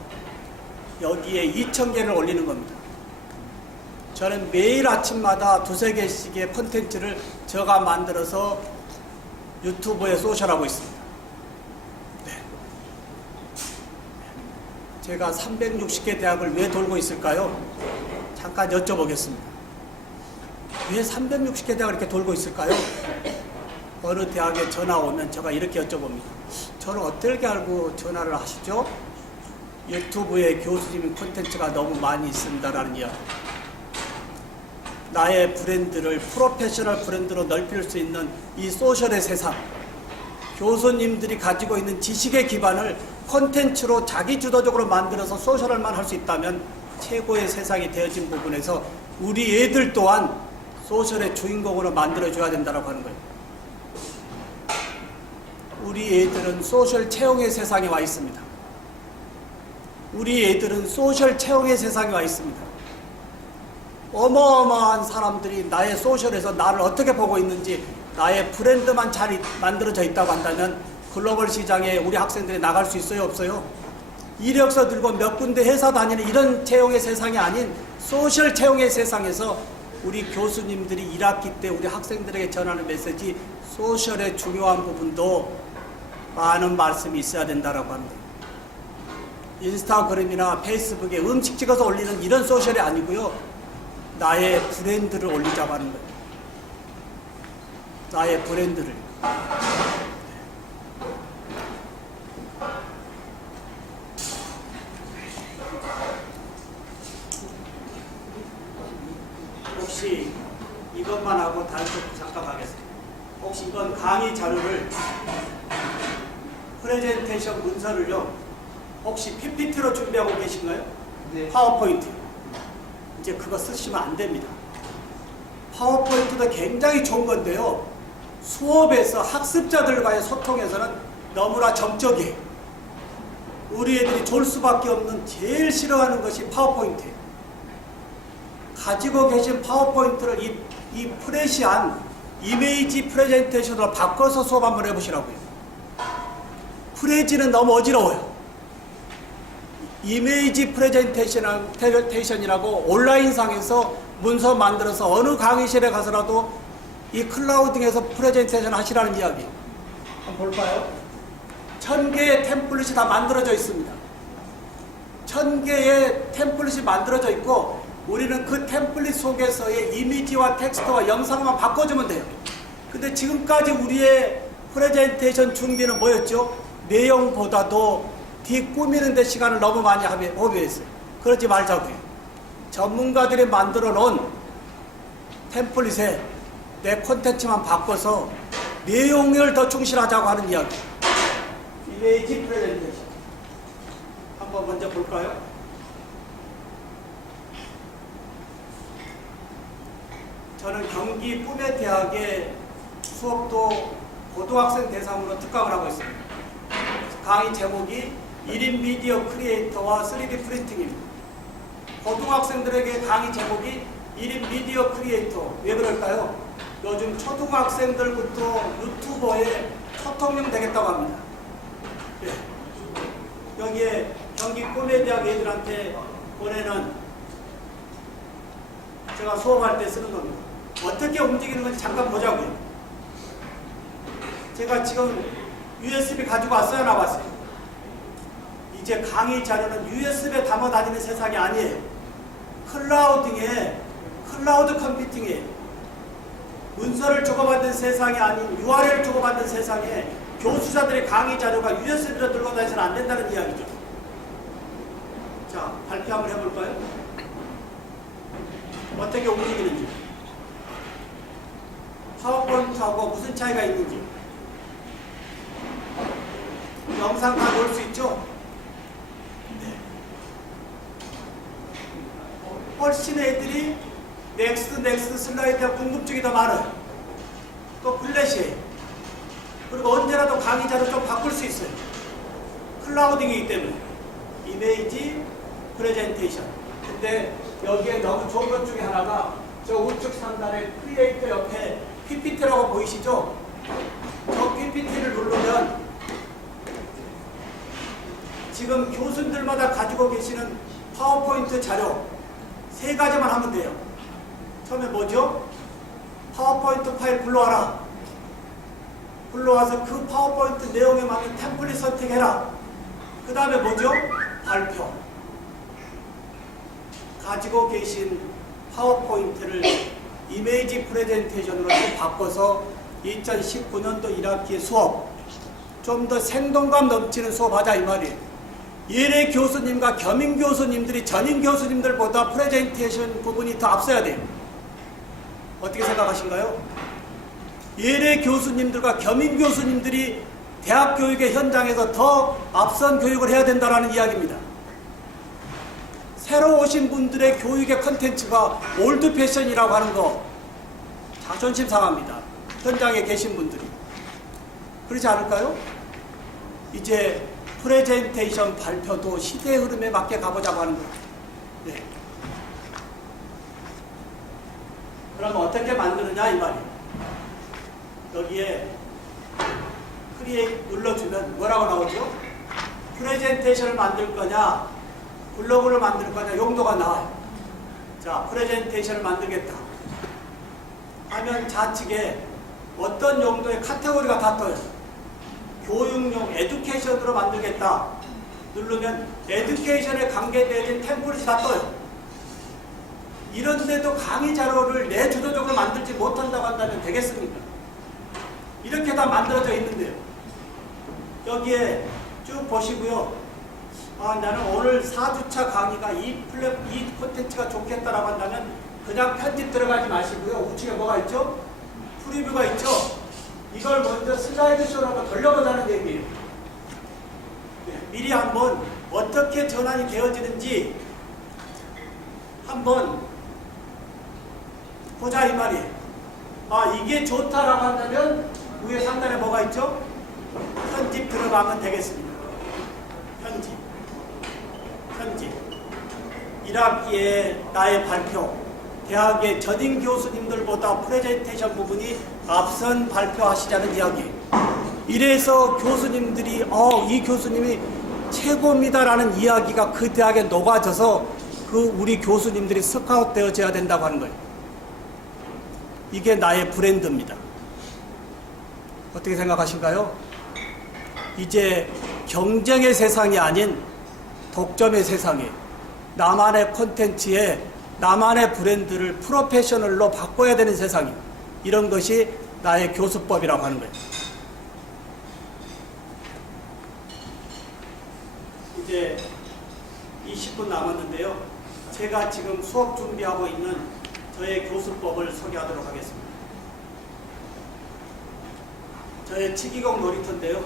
여기에 2000개를 올리는 겁니다. 저는 매일 아침마다 2~3개씩의 콘텐츠를 제가 만들어서 유튜브에 소셜하고 있습니다. 네. 제가 360개 대학을 왜 돌고 있을까요? 잠깐 여쭤보겠습니다. 왜 360개 대학을 이렇게 돌고 있을까요? 어느 대학에 전화 오면 제가 이렇게 여쭤봅니다. 저를 어떻게 알고 전화를 하시죠? 유튜브에 교수님 콘텐츠가 너무 많이 있습니다라는 이야기. 나의 브랜드를 프로페셔널 브랜드로 넓힐 수 있는 이 소셜의 세상, 교수님들이 가지고 있는 지식의 기반을 콘텐츠로 자기 주도적으로 만들어서 소셜을만 할 수 있다면 최고의 세상이 되어진 부분에서 우리 애들 또한 소셜의 주인공으로 만들어줘야 된다고 하는 거예요. 우리 애들은 소셜 채용의 세상에 와 있습니다. 우리 애들은 소셜 채용의 세상에 와 있습니다. 어마어마한 사람들이 나의 소셜에서 나를 어떻게 보고 있는지 나의 브랜드만 잘 만들어져 있다고 한다면 글로벌 시장에 우리 학생들이 나갈 수 있어요? 없어요? 이력서 들고 몇 군데 회사 다니는 이런 채용의 세상이 아닌 소셜 채용의 세상에서 우리 교수님들이 1학기 때 우리 학생들에게 전하는 메시지 소셜의 중요한 부분도 많은 말씀이 있어야 된다고 합니다. 인스타그램이나 페이스북에 음식 찍어서 올리는 이런 소셜이 아니고요. 나의 브랜드를 올리자고 하는 거예요. 나의 브랜드를. 혹시 이것만 하고 다른 쪽 잠깐 가겠습니다. 혹시 이번 강의 자료를 프레젠테이션 문서를요. 혹시 PPT로 준비하고 계신가요? 네. 파워포인트. 이제 그거 쓰시면 안 됩니다. 파워포인트도 굉장히 좋은 건데요. 수업에서 학습자들과의 소통에서는 너무나 정적이에요. 우리 애들이 졸 수밖에 없는 제일 싫어하는 것이 파워포인트예요. 가지고 계신 파워포인트를 이 프레시한 이미지 프레젠테이션으로 바꿔서 수업 한번 해보시라고요. 프레지는 너무 어지러워요. 이미지 프레젠테이션이라고 온라인상에서 문서 만들어서 어느 강의실에 가서라도 이 클라우딩에서 프레젠테이션 하시라는 이야기. 한번 볼까요? 1000개의 템플릿이 다 만들어져 있습니다. 1000개의 템플릿이 만들어져 있고 우리는 그 템플릿 속에서의 이미지와 텍스트와 영상만 바꿔주면 돼요. 근데 지금까지 우리의 프레젠테이션 준비는 뭐였죠? 내용보다도 뒷꾸미는 데 시간을 너무 많이 허비했어요. 그러지 말자고요. 전문가들이 만들어 놓은 템플릿에 내 콘텐츠만 바꿔서 내용을 더 충실하자고 하는 이야기. 이미지 프레젠테이션. 한번 먼저 볼까요? 저는 경기 꿈의 대학의 수업도 고등학생 대상으로 특강을 하고 있습니다. 강의 제목이 1인 미디어 크리에이터와 3D 프린팅입니다. 고등학생들에게 강의 제목이 1인 미디어 크리에이터. 왜 그럴까요? 요즘 초등학생들부터 유튜버의 초통령 되겠다고 합니다. 네. 여기에 경기 꿈의 대학 애들한테 보내는 제가 수업할 때 쓰는 겁니다. 어떻게 움직이는 건지 잠깐 보자고요. 제가 지금 USB 가지고 왔어요, 나왔어요? 이제 강의 자료는 USB에 담아 다니는 세상이 아니에요. 클라우딩에, 클라우드 컴퓨팅에 문서를 주고받는 세상이 아닌 URL을 주고받는 세상에 교수자들의 강의 자료가 USB로 들고 다니서는 안 된다는 이야기죠. 자, 발표 한번 해볼까요? 어떻게 움직이는지, 파워포인트하고 무슨 차이가 있는지. 영상 다 볼 수 있죠? 네. 훨씬 애들이 넥스트 슬라이드와 궁금증이 더 많아요. 또 플래시예요. 그리고 언제라도 강의 자료 좀 바꿀 수 있어요. 클라우딩이기 때문에. 이미지 프레젠테이션. 근데 여기에 너무 좋은 것 중에 하나가 저 우측 상단에 크리에이터 옆에 PPT라고 보이시죠? 저 PPT를 누르면 지금 교수들마다 가지고 계시는 파워포인트 자료 3가지만 하면 돼요. 처음에 뭐죠? 파워포인트 파일 불러와라. 불러와서 그 파워포인트 내용에 맞는 템플릿 선택해라. 그 다음에 뭐죠? 발표. 가지고 계신 파워포인트를 이미지 프레젠테이션으로 좀 바꿔서 2019년도 1학기의 수업 좀 더 생동감 넘치는 수업하자 이 말이에요. 예래 교수님과 겸임 교수님들이 전임 교수님들보다 프레젠테이션 부분이 더 앞서야 돼요. 어떻게 생각하신가요? 예래 교수님들과 겸임 교수님들이 대학 교육의 현장에서 더 앞선 교육을 해야 된다는 이야기입니다. 새로 오신 분들의 교육의 컨텐츠가 올드 패션이라고 하는 거 자존심 상합니다. 현장에 계신 분들이. 그렇지 않을까요? 이제 프레젠테이션 발표도 시대의 흐름에 맞게 가보자고 하는 거예요. 네. 그럼 어떻게 만드느냐 이 말이에요. 여기에 크리에이트 눌러주면 뭐라고 나오죠? 프레젠테이션을 만들 거냐, 블로그를 만들 거냐 용도가 나와요. 자, 프레젠테이션을 만들겠다 하면 좌측에 어떤 용도의 카테고리가 다 떠요. 교육용 에듀케이션으로 만들겠다 누르면 에듀케이션에 관계되어진 템플릿이 다 떠요. 이런데도 강의 자료를 내 주도적으로 만들지 못한다고 한다면 되겠습니까? 이렇게 다 만들어져 있는데요. 여기에 쭉 보시고요. 아, 나는 오늘 4주차 강의가 이 콘텐츠가 좋겠다라고 한다면 그냥 편집 들어가지 마시고요. 우측에 뭐가 있죠? 프리뷰가 있죠? 이걸 먼저 슬라이드쇼로 한번 돌려보자는 얘기예요. 네, 미리 한번 어떻게 전환이 되어지는지 한번 보자 이 말이에요. 아, 이게 좋다라고 한다면 위에 상단에 뭐가 있죠? 편집 들어가면 되겠습니다. 편집 1학기에 나의 발표, 대학의 전임 교수님들보다 프레젠테이션 부분이 앞선 발표하시자는 이야기예요. 이래서 교수님들이 이 교수님이 최고입니다라는 이야기가 그 대학에 녹아져서 그 우리 교수님들이 스카웃 되어져야 된다고 하는 거예요. 이게 나의 브랜드입니다. 어떻게 생각하신가요? 이제 경쟁의 세상이 아닌 독점의 세상에 나만의 콘텐츠에 나만의 브랜드를 프로페셔널로 바꿔야 되는 세상이에요. 이런 것이 나의 교수법이라고 하는 거예요. 이제 20분 남았는데요. 제가 지금 수업 준비하고 있는 저의 교수법을 소개하도록 하겠습니다. 저의 치기공 놀이터인데요.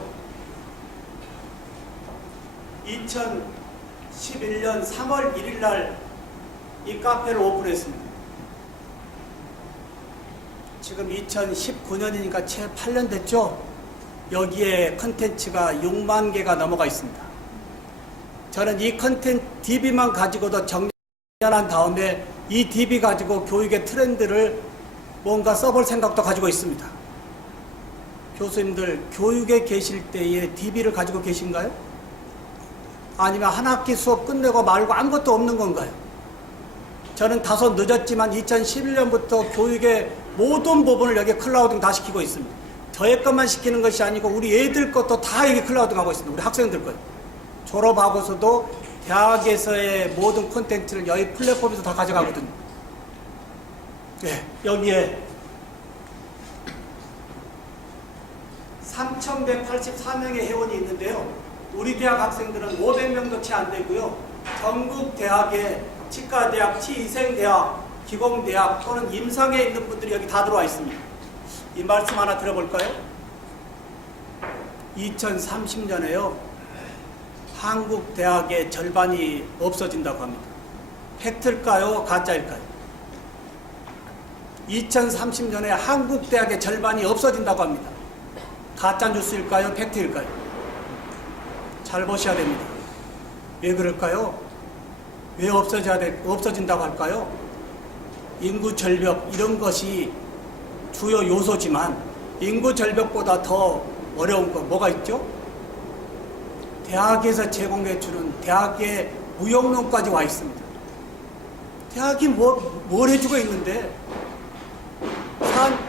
2011년 3월 1일 날 이 카페를 오픈했습니다. 지금 2019년이니까 채 8년 됐죠? 여기에 컨텐츠가 6만 개가 넘어가 있습니다. 저는 이 컨텐츠 DB만 가지고도 정리한 다음에 이 DB 가지고 교육의 트렌드를 뭔가 써볼 생각도 가지고 있습니다. 교수님들 교육에 계실 때에 DB를 가지고 계신가요? 아니면 한 학기 수업 끝내고 말고 아무것도 없는 건가요? 저는 다소 늦었지만 2011년부터 교육의 모든 부분을 여기에 클라우딩 다 시키고 있습니다. 저의 것만 시키는 것이 아니고 우리 애들 것도 다 여기 클라우딩 하고 있습니다. 우리 학생들 것. 졸업하고서도 대학에서의 모든 콘텐츠를 여기 플랫폼에서 다 가져가거든요. 네, 여기에 3,184명의 회원이 있는데요. 우리 대학 학생들은 500명도 채 안 되고요. 전국 대학의 치과대학, 치위생대학, 기공대학 또는 임상에 있는 분들이 여기 다 들어와 있습니다. 이 말씀 하나 들어볼까요? 2030년에요. 한국 대학의 절반이 없어진다고 합니다. 팩트일까요? 가짜일까요? 2030년에 한국 대학의 절반이 없어진다고 합니다. 가짜 뉴스일까요? 팩트일까요? 잘 보셔야 됩니다. 왜 그럴까요? 왜 없어진다고 할까요? 인구 절벽 이런 것이 주요 요소지만 인구 절벽보다 더 어려운 거 뭐가 있죠? 대학에서 제공해주는 대학의 무용론까지 와 있습니다. 대학이 뭘 해주고 있는데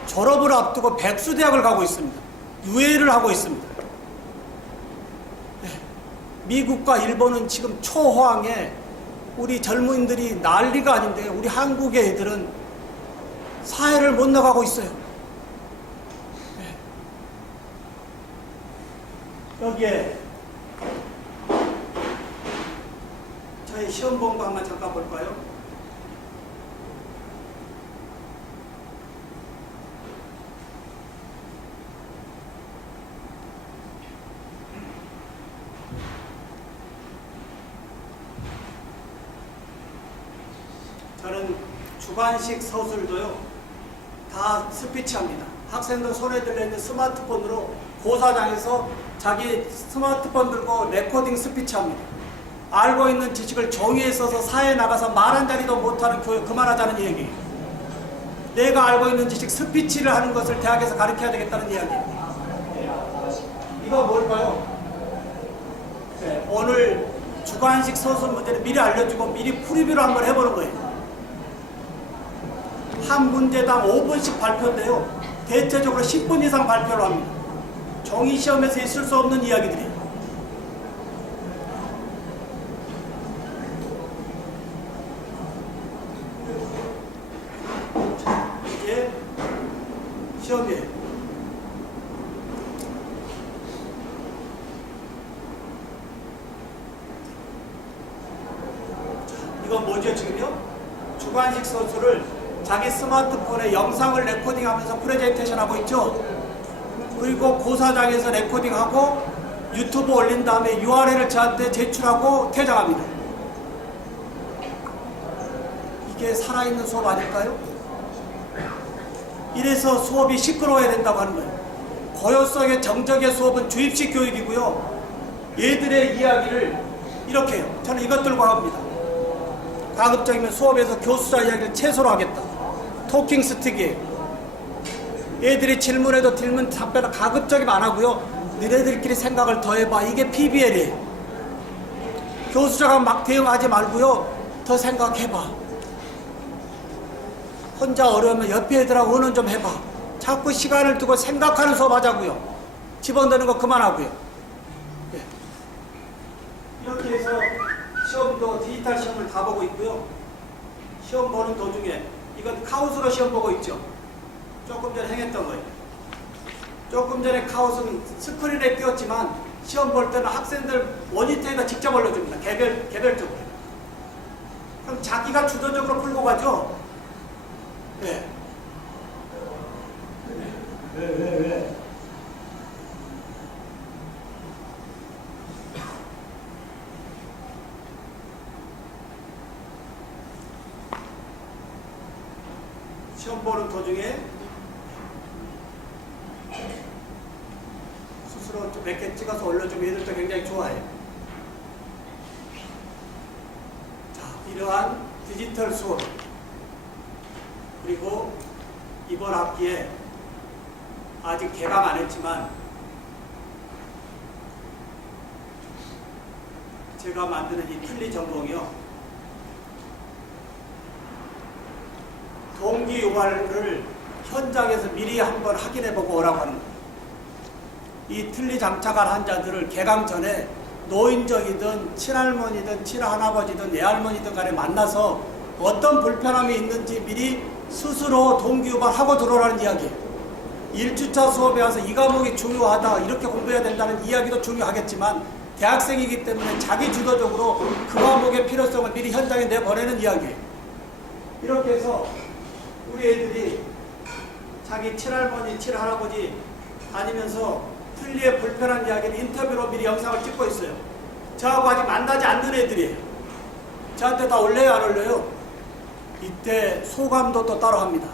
졸업을 앞두고 백수대학을 가고 있습니다. 유예를 하고 있습니다. 네. 미국과 일본은 지금 초호황에 우리 젊은이들이 난리가 아닌데 우리 한국의 애들은 사회를 못 나가고 있어요. 네. 여기에 저희 시험 본 거 한번 잠깐 볼까요? 주관식 서술도요, 다 스피치합니다. 학생들 손에 들려있는 스마트폰으로 고사장에서 자기 스마트폰 들고 레코딩 스피치합니다. 알고 있는 지식을 종이에 써서 사회에 나가서 말 한 자리도 못하는 교육 그만하자는 얘기예요. 내가 알고 있는 지식 스피치를 하는 것을 대학에서 가르쳐야 되겠다는 이야기예요. 이거 뭘까요? 네, 오늘 주관식 서술 문제를 미리 알려주고 미리 프리뷰를 한번 해보는 거예요. 한 문제당 5분씩 발표인데요. 대체적으로 10분 이상 발표를 합니다. 종이 시험에서 있을 수 없는 이야기들이에요. 자, 이게 시험이에요. 자, 이건 뭐죠 지금요? 주관식 서술을 자기 스마트폰에 영상을 레코딩하면서 프레젠테이션 하고 있죠. 그리고 고사장에서 레코딩하고 유튜브 올린 다음에 URL을 저한테 제출하고 퇴장합니다. 이게 살아있는 수업 아닐까요? 이래서 수업이 시끄러워야 된다고 하는 거예요. 고요성의 정적의 수업은 주입식 교육이고요. 얘들의 이야기를 이렇게 해요. 저는 이것 들고 합니다. 가급적이면 수업에서 교수자 이야기를 최소로 하겠다. 토킹 스틱이에요. 애들이 질문해도 질문 답변을 가급적이면 안 하고요. 너네들끼리 생각을 더 해봐. 이게 PBL이에요. 교수자가 막 대응하지 말고요. 더 생각해봐. 혼자 어려우면 옆에 애들하고 의논 좀 해봐. 자꾸 시간을 두고 생각하는 수업 하자고요. 집어넣는 거 그만하고요. 네. 이렇게 해서 시험도 디지털 시험을 다 보고 있고요. 시험 보는 도중에 이건 카우스로 시험 보고 있죠. 조금 전에 행했던 거예요. 조금 전에 카우스는 스크린에 띄웠지만 시험 볼 때는 학생들 모니터에다 직접 올려줍니다. 개별적으로. 그럼 자기가 주도적으로 풀고 가죠. 네. 왜? 시험 보는 도중에 스스로 몇 개 찍어서 올려주면 애들도 굉장히 좋아해요. 자, 이러한 디지털 수업 그리고 이번 학기에 아직 개강 안 했지만 제가 만드는 이 틀리 전공이요. 동기 유발을 현장에서 미리 한번 확인해보고 오라고 하는 거예요. 이 틀니 장착한 환자들을 개강 전에 노인정이든 친할머니든 친할아버지든 애할머니든 간에 만나서 어떤 불편함이 있는지 미리 스스로 동기 유발하고 들어오라는 이야기예요. 1주차 수업에 와서 이 과목이 중요하다 이렇게 공부해야 된다는 이야기도 중요하겠지만 대학생이기 때문에 자기 주도적으로 그 과목의 필요성을 미리 현장에 내보내는 이야기예요. 이렇게 해서 우리 애들이 자기 친할머니, 친할아버지 다니면서 틀리의 불편한 이야기를 인터뷰로 미리 영상을 찍고 있어요. 저하고 아직 만나지 않는 애들이에요. 저한테 다 올려요, 안 올려요? 이때 소감도 또 따로 합니다.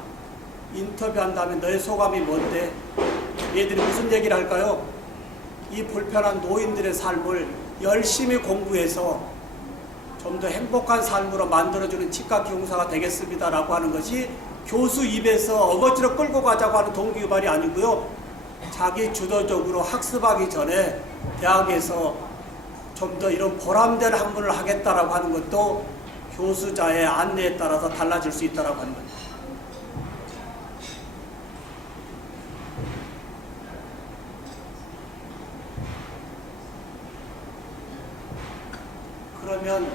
인터뷰한 다음에 너의 소감이 뭔데? 얘들이 무슨 얘기를 할까요? 이 불편한 노인들의 삶을 열심히 공부해서 좀 더 행복한 삶으로 만들어주는 치과기용사가 되겠습니다라고 하는 것이 교수 입에서 어거지로 끌고 가자고 하는 동기유발이 아니고요. 자기 주도적으로 학습하기 전에 대학에서 좀 더 이런 보람된 학문을 하겠다라고 하는 것도 교수자의 안내에 따라서 달라질 수 있다라고 하는 겁니다. 그러면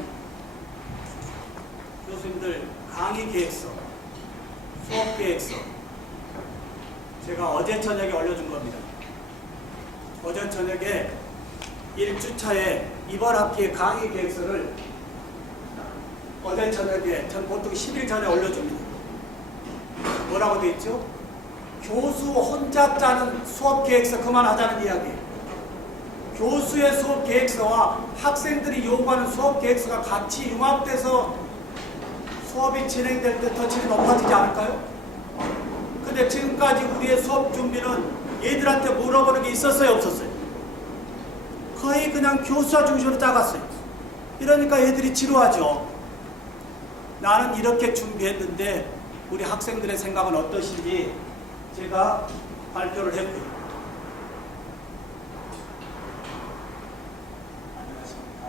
교수님들 강의 계획서, 수업 계획서 제가 어제 저녁에 올려준 겁니다. 어제 저녁에 1주차에 이번 학기의 강의 계획서를 어제 저녁에 전 보통 10일 전에 올려줍니다. 뭐라고 돼 있죠? 교수 혼자 짜는 수업 계획서 그만하자는 이야기예요. 교수의 수업 계획서와 학생들이 요구하는 수업 계획서가 같이 융합돼서 수업이 진행될 때 더 질이 높아지지 않을까요? 근데 지금까지 우리의 수업 준비는 얘들한테 물어보는 게 있었어요, 없었어요? 거의 그냥 교수자 중심으로 짜갔어요. 이러니까 애들이 지루하죠. 나는 이렇게 준비했는데 우리 학생들의 생각은 어떠신지 제가 발표를 했고요. 안녕하십니까.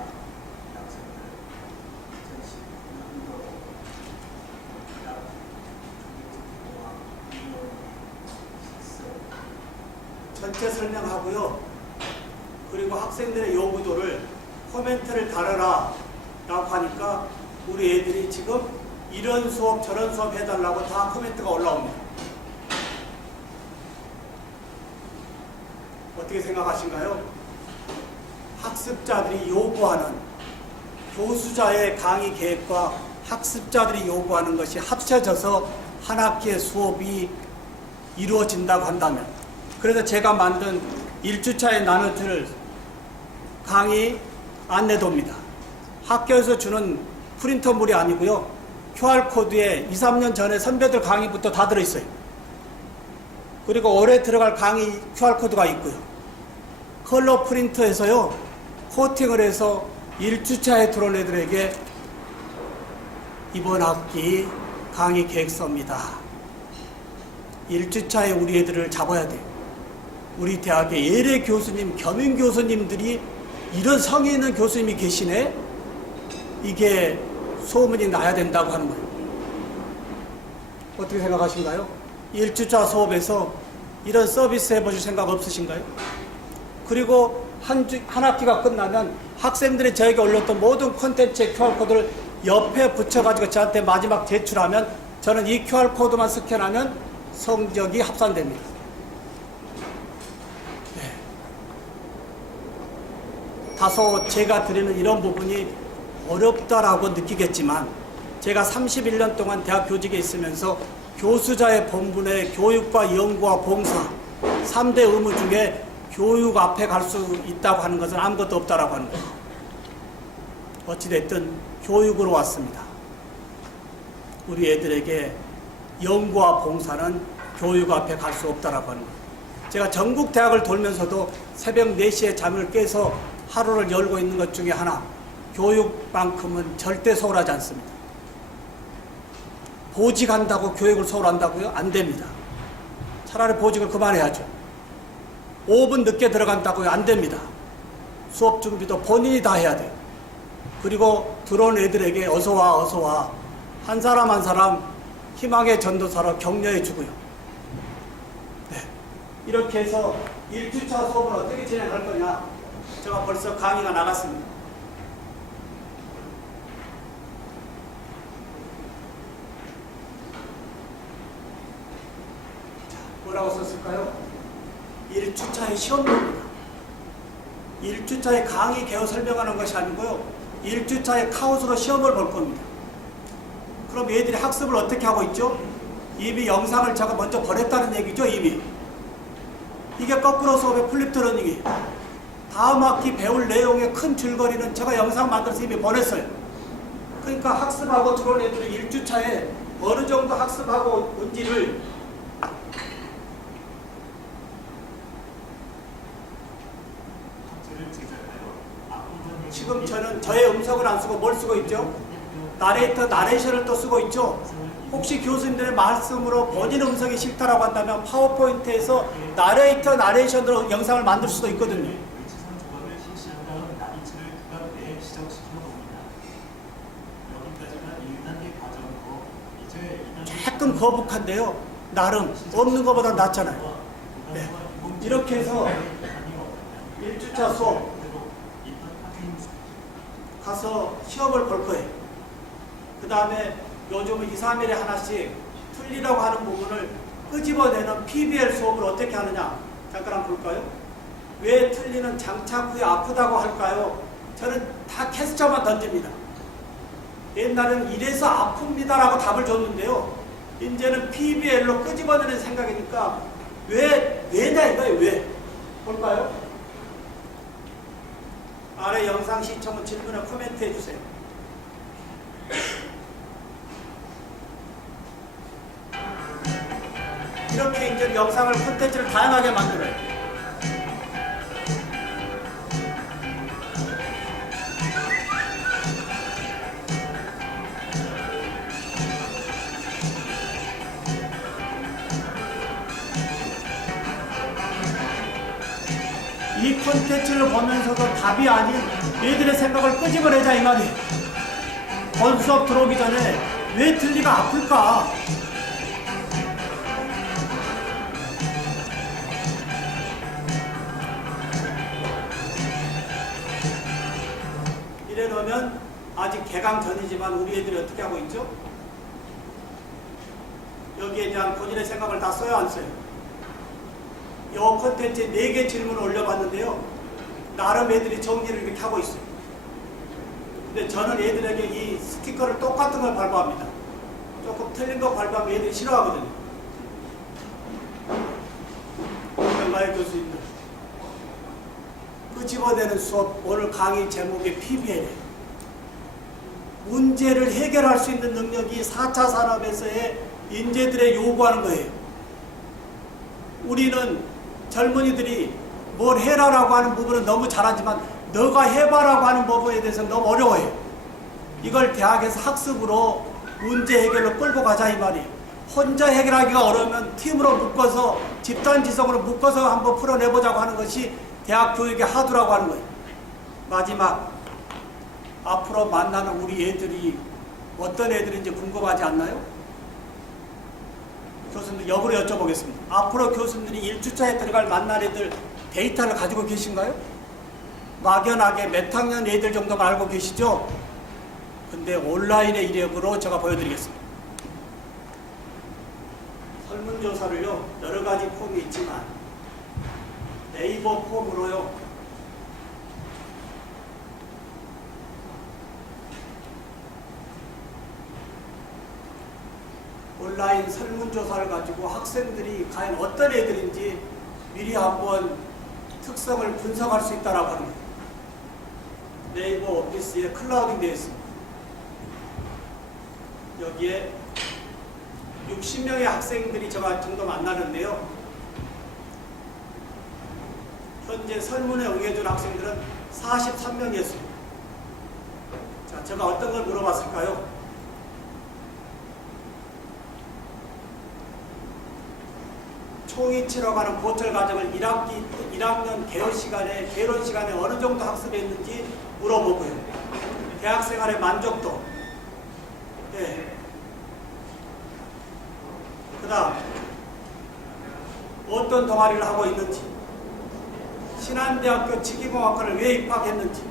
학생들 2019년도 대학 중기부와 실습 전체 설명하고요. 그리고 학생들의 요구도를 코멘트를 달아라 라고 하니까 우리 애들이 지금 이런 수업 저런 수업 해달라고 다 코멘트가 올라옵니다. 어떻게 생각하신가요? 학습자들이 요구하는 교수자의 강의 계획과 학습자들이 요구하는 것이 합쳐져서 한 학기의 수업이 이루어진다고 한다면, 그래서 제가 만든 1주차에 나눠줄 강의 안내도입니다. 학교에서 주는 프린터물이 아니고요. QR코드에 2, 3년 전에 선배들 강의부터 다 들어있어요. 그리고 올해 들어갈 강의 QR코드가 있고요. 컬러 프린터에서요, 코팅을 해서 1주차에 들어온 애들에게 이번 학기 강의 계획서입니다. 1주차에 우리 애들을 잡아야 돼요. 우리 대학의 예래 교수님, 겸임 교수님들이 이런 성의 있는 교수님이 계시네? 이게 소문이 나야 된다고 하는 거예요. 어떻게 생각하신가요? 1주차 수업에서 이런 서비스 해보실 생각 없으신가요? 그리고 한 학기가 끝나면 학생들이 저에게 올렸던 모든 콘텐츠의 QR코드를 옆에 붙여가지고 저한테 마지막 제출하면 저는 이 QR코드만 스캔하면 성적이 합산됩니다. 네. 다소 제가 드리는 이런 부분이 어렵다라고 느끼겠지만 제가 31년 동안 대학 교직에 있으면서 교수자의 본분에 교육과 연구와 봉사 3대 의무 중에 교육 앞에 갈 수 있다고 하는 것은 아무것도 없다라고 하는 거예요. 어찌됐든 교육으로 왔습니다. 우리 애들에게 연구와 봉사는 교육 앞에 갈 수 없다라고 하는 거예요. 제가 전국 대학을 돌면서도 새벽 4시에 잠을 깨서 하루를 열고 있는 것 중에 하나, 교육만큼은 절대 소홀하지 않습니다. 보직한다고 교육을 소홀한다고요? 안 됩니다. 차라리 보직을 그만해야죠. 5분 늦게 들어간다고요? 안 됩니다. 수업 준비도 본인이 다 해야 돼요. 그리고 들어온 애들에게 어서와 어서와 한 사람 한 사람 희망의 전도사로 격려해 주고요. 네. 이렇게 해서 1주차 수업을 어떻게 진행할 거냐, 제가 벌써 강의가 나갔습니다. 자, 뭐라고 썼을까요? 1주차의 시험입니다. 1주차의 강의 개요 설명하는 것이 아니고요. 1주차의 카우스로 시험을 볼 겁니다. 그럼 얘들이 학습을 어떻게 하고 있죠? 이미 영상을 제가 먼저 보냈다는 얘기죠, 이미. 이게 거꾸로 수업의 플립 트러닝이에요. 다음 학기 배울 내용의 큰 줄거리는 제가 영상 만들어서 이미 보냈어요. 그러니까 학습하고 들어온 애들이 1주차에 어느 정도 학습하고 온지를 지금 저는 저의 음성을 안 쓰고 뭘 쓰고 있죠? 나레이션을 또 쓰고 있죠? 혹시 교수님들의 말씀으로 본인 음성이 싫다라고 한다면 파워포인트에서 나레이션으로 영상을 만들 수도 있거든요. 조금 거북한데요. 나름 없는 것보다 낫잖아요. 네. 이렇게 해서 1주차 수업 가서 시험을 볼 거예요. 그 다음에 요즘은 2, 3일에 하나씩 틀리라고 하는 부분을 끄집어내는 PBL 수업을 어떻게 하느냐 잠깐 한번 볼까요? 왜 틀리는 장착 후에 아프다고 할까요? 저는 다 캐스처만 던집니다. 옛날에는 이래서 아픕니다라고 답을 줬는데요. 이제는 PBL로 끄집어내는 생각이니까 왜냐 이거예요. 왜? 볼까요? 아래 영상 시청은 질문에 코멘트 해주세요. 이렇게 이제 영상을 콘텐츠를 다양하게 만들어요. 이 콘텐츠를 보면서도 답이 아닌 얘들의 생각을 끄집어내자 이 말이에요. 본 수업 들어오기 전에 왜 틀니가 아플까? 이래 놓으면 아직 개강 전이지만 우리 애들이 어떻게 하고 있죠? 여기에 대한 본인의 생각을 다 써요, 안 써요? 이 콘텐츠에 4개 질문을 올려봤는데요. 나름 애들이 정리를 이렇게 하고 있어요. 근데 저는 애들에게 이 스티커를 똑같은 걸 발부합니다. 조금 틀린 거 발부하면 애들이 싫어하거든요. 어떤가요, 교수님들? 끄집어내는 수업, 오늘 강의 제목이 PBL이에요. 문제를 해결할 수 있는 능력이 4차 산업에서의 인재들의 요구하는 거예요. 우리는 젊은이들이 뭘 해라라고 하는 부분은 너무 잘하지만 너가 해봐라고 하는 부분에 대해서는 너무 어려워요. 이걸 대학에서 학습으로 문제 해결로 끌고 가자 이 말이에요. 혼자 해결하기가 어려우면 팀으로 묶어서 집단지성으로 묶어서 한번 풀어내보자고 하는 것이 대학 교육의 하두라고 하는 거예요. 마지막, 앞으로 만나는 우리 애들이 어떤 애들인지 궁금하지 않나요? 교수님들 역으로 여쭤보겠습니다. 앞으로 교수님들이 1주차에 들어갈 만날 애들 데이터를 가지고 계신가요? 막연하게 몇 학년 애들 정도만 알고 계시죠? 근데 온라인의 이력으로 제가 보여드리겠습니다. 설문조사를요, 여러 가지 폼이 있지만 네이버 폼으로요, 온라인 설문조사를 가지고 학생들이 과연 어떤 애들인지 미리 한번 특성을 분석할 수 있다라고 하는 거예요. 네이버 오피스에 클라우딩 되어 있습니다. 여기에 60명의 학생들이 저와 정도 만나는데요. 현재 설문에 응해준 학생들은 43명이었습니다. 자, 제가 어떤 걸 물어봤을까요? 총이 치러 가는 보철 과정을 1학년 개론 시간에 어느 정도 학습했는지 물어보고요. 대학생활의 만족도, 네. 그 다음, 어떤 동아리를 하고 있는지, 신한대학교 직위공학과를 왜 입학했는지,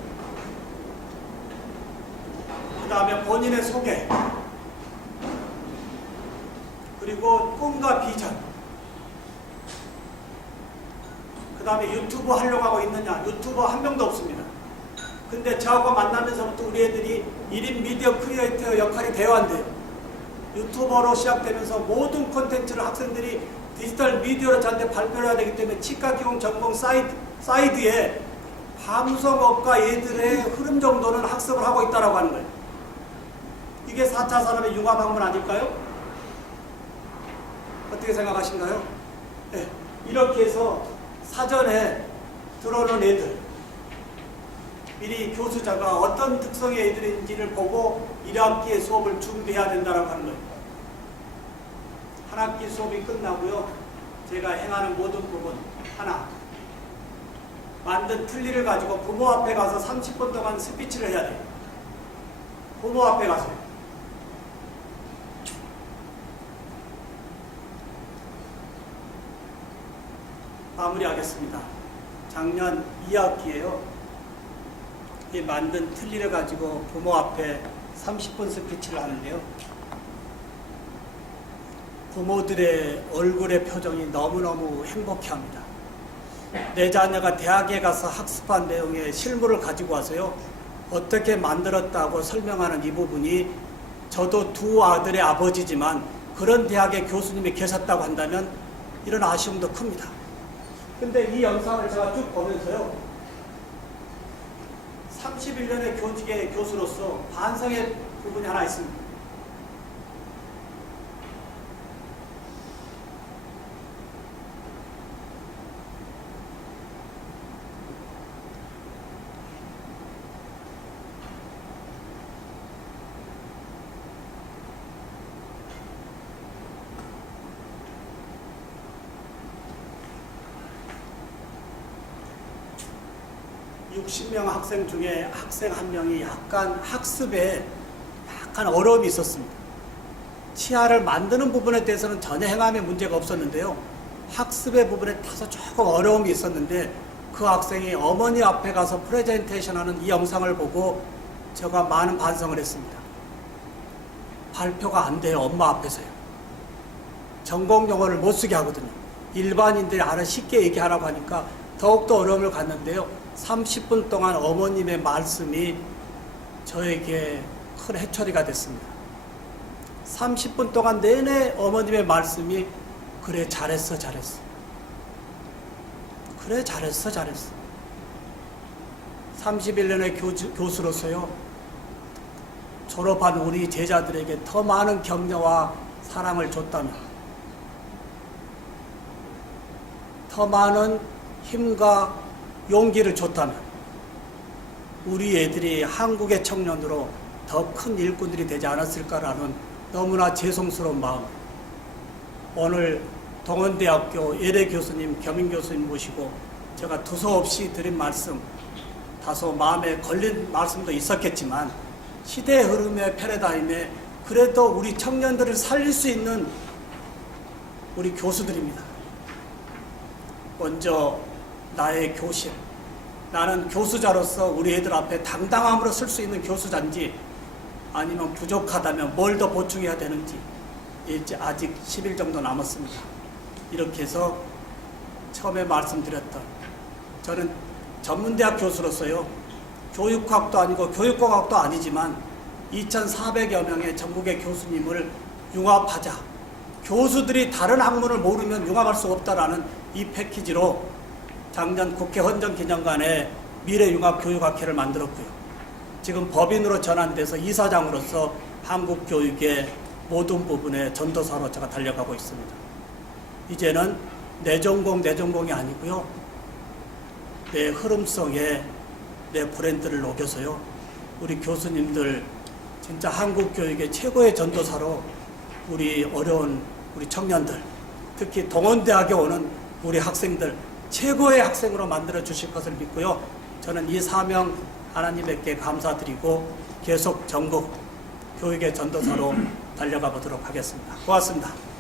그 다음에 본인의 소개, 그리고 꿈과 비전, 그 다음에 유튜브 하려고 하고 있느냐. 유튜버 한 명도 없습니다. 근데 저하고 만나면서부터 우리 애들이 1인 미디어 크리에이터 역할이 되어왔는데요. 유튜버로 시작되면서 모든 콘텐츠를 학생들이 디지털 미디어로 저한테 발표를 해야 되기 때문에 치과기공 전공 사이드에 방송업과 애들의 흐름 정도는 학습을 하고 있다고 하는 거예요. 이게 4차 산업의 융합 학문 아닐까요? 어떻게 생각하신가요? 네. 이렇게 해서 사전에 들어오는 애들, 미리 교수자가 어떤 특성의 애들인지를 보고 1학기의 수업을 준비해야 된다고 하는 거예요. 한 학기 수업이 끝나고요. 제가 행하는 모든 부분 하나, 만든 틀니를 가지고 부모 앞에 가서 30분 동안 스피치를 해야 돼요. 부모 앞에 가서요. 마무리하겠습니다. 작년 2학기에요. 이 만든 틀니를 가지고 부모 앞에 30분 스피치를 하는데요. 부모들의 얼굴의 표정이 너무너무 행복해합니다. 내 자녀가 대학에 가서 학습한 내용의 실물을 가지고 와서요. 어떻게 만들었다고 설명하는 이 부분이 저도 두 아들의 아버지지만 그런 대학의 교수님이 계셨다고 한다면 이런 아쉬움도 큽니다. 근데 이 영상을 제가 쭉 보면서요. 31년의 교직의 교수로서 반성의 부분이 하나 있습니다. 60명 학생 중에 학생 한 명이 약간 학습에 약간 어려움이 있었습니다. 치아를 만드는 부분에 대해서는 전혀 행함에 문제가 없었는데요. 학습의 부분에 다소 조금 어려움이 있었는데 그 학생이 어머니 앞에 가서 프레젠테이션 하는 이 영상을 보고 제가 많은 반성을 했습니다. 발표가 안 돼요. 엄마 앞에서요. 전공 용어를 못 쓰게 하거든요. 일반인들이 알아 쉽게 얘기하라고 하니까 더욱더 어려움을 갖는데요. 30분 동안 어머님의 말씀이 저에게 큰 해초리가 됐습니다. 30분 동안 내내 어머님의 말씀이 그래 잘했어 잘했어. 그래 잘했어 잘했어. 31년의 교수로서요. 졸업한 우리 제자들에게 더 많은 격려와 사랑을 줬다면 더 많은 힘과 용기를 줬다면 우리 애들이 한국의 청년으로 더 큰 일꾼들이 되지 않았을까라는 너무나 죄송스러운 마음. 오늘 동원대학교 예대 교수님, 겸임 교수님 모시고 제가 두서없이 드린 말씀, 다소 마음에 걸린 말씀도 있었겠지만 시대의 흐름의 패러다임에 그래도 우리 청년들을 살릴 수 있는 우리 교수들입니다. 먼저 나의 교실, 나는 교수자로서 우리 애들 앞에 당당함으로 쓸 수 있는 교수자인지 아니면 부족하다면 뭘 더 보충해야 되는지 이제 아직 10일 정도 남았습니다. 이렇게 해서 처음에 말씀드렸던 저는 전문대학 교수로서요. 교육학도 아니고 교육공학도 아니지만 2,400여 명의 전국의 교수님을 융합하자. 교수들이 다른 학문을 모르면 융합할 수 없다라는 이 패키지로 작년 국회 헌정기념관에 미래융합교육학회를 만들었고요. 지금 법인으로 전환돼서 이사장으로서 한국교육의 모든 부분에 전도사로 제가 달려가고 있습니다. 이제는 내 전공이 아니고요. 내 흐름성에 내 브랜드를 녹여서요. 우리 교수님들 진짜 한국교육의 최고의 전도사로 우리 어려운 우리 청년들, 특히 동원대학에 오는 우리 학생들 최고의 학생으로 만들어 주실 것을 믿고요. 저는 이 사명 하나님께 감사드리고 계속 전국 교육의 전도사로 달려가 보도록 하겠습니다. 고맙습니다.